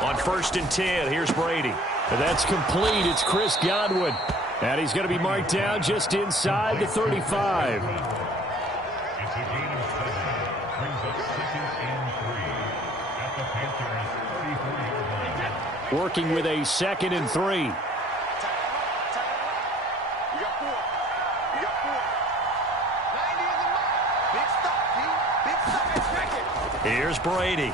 On 1st and 10, here's Brady. And that's complete. It's Chris Godwin. And he's going to be marked down just inside the 35. Working with a 2nd and 3. You got 4. You got 4. 90 is the mark. Big stop, Pete. Big stop. Check it. Here's Brady.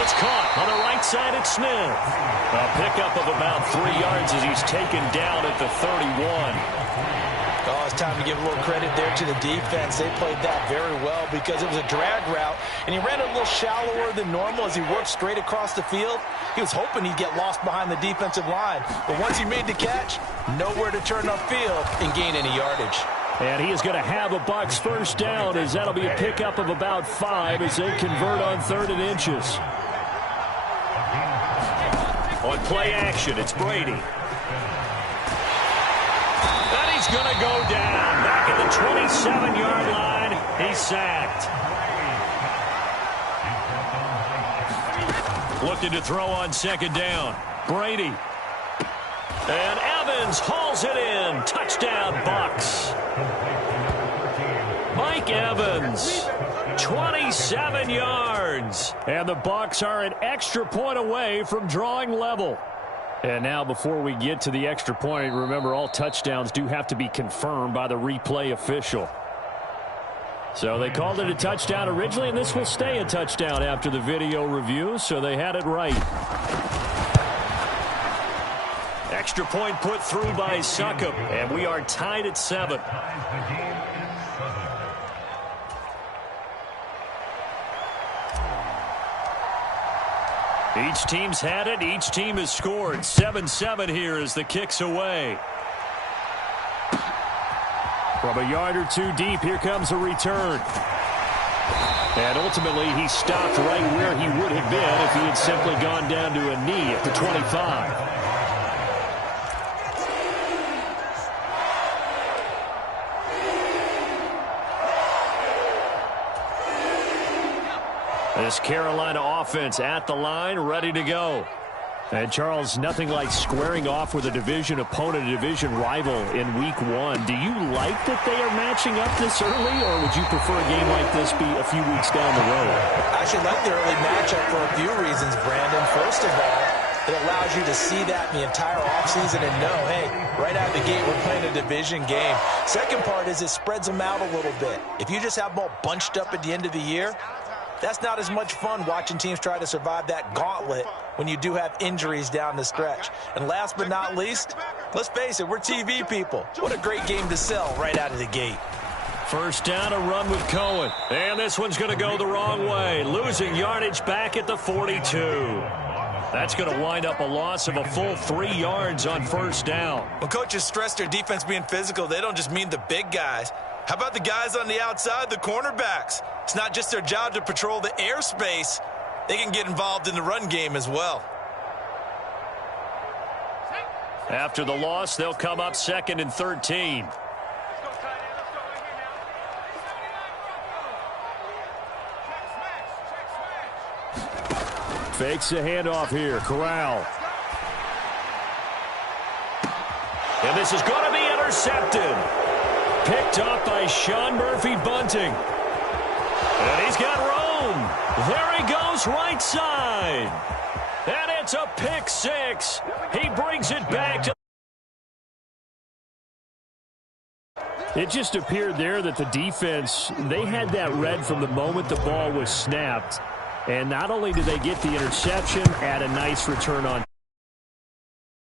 It's caught on the right side at Smith. A pickup of about 3 yards as he's taken down at the 31. Oh, it's time to give a little credit there to the defense. They played that very well because it was a drag route, and he ran a little shallower than normal as he worked straight across the field. He was hoping he'd get lost behind the defensive line, but once he made the catch, nowhere to turn upfield and gain any yardage. And he is going to have a Bucs first down as that'll be a pickup of about 5 as they convert on 3rd and inches. On play action, it's Brady. And he's going to go down. Back at the 27-yard line, he's sacked. Looking to throw on 2nd down. Brady. And Evans hauls it in. Touchdown, Bucs. Mike Evans, 27 yards. And the Bucs are an extra point away from drawing level. And now before we get to the extra point, remember all touchdowns do have to be confirmed by the replay official. So they called it a touchdown originally, and this will stay a touchdown after the video review, so they had it right. Extra point put through by Succop, and we are tied at 7. Each team's had it. Each team has scored. 7-7 here as the kick's away. From a yard or 2 deep, here comes a return. And ultimately, he stopped right where he would have been if he had simply gone down to a knee at the 25. This Carolina offense at the line, ready to go. And, Charles, nothing like squaring off with a division opponent, a division rival in Week 1. Do you like that they are matching up this early, or would you prefer a game like this be a few weeks down the road? I actually like the early matchup for a few reasons, Brandon. First of all, it allows you to see that in the entire offseason and know, hey, right out of the gate, we're playing a division game. Second part is it spreads them out a little bit. If you just have them all bunched up at the end of the year, that's not as much fun watching teams try to survive that gauntlet when you do have injuries down the stretch. And last but not least, let's face it, we're TV people. What a great game to sell right out of the gate. First down, a run with Cohen. And this one's going to go the wrong way. Losing yardage back at the 42. That's going to wind up a loss of a full 3 yards on first down. When coaches stress their defense being physical, they don't just mean the big guys. How about the guys on the outside, the cornerbacks? It's not just their job to patrol the airspace. They can get involved in the run game as well. After the loss, they'll come up 2nd and 13. Fakes a handoff here. Corral. And this is going to be intercepted. Picked up by Sean Murphy-Bunting. And he's got room. There he goes, right side. And it's a pick 6. He brings it back to It just appeared there that the defense, they had that read from the moment the ball was snapped. And not only did they get the interception, add a nice return on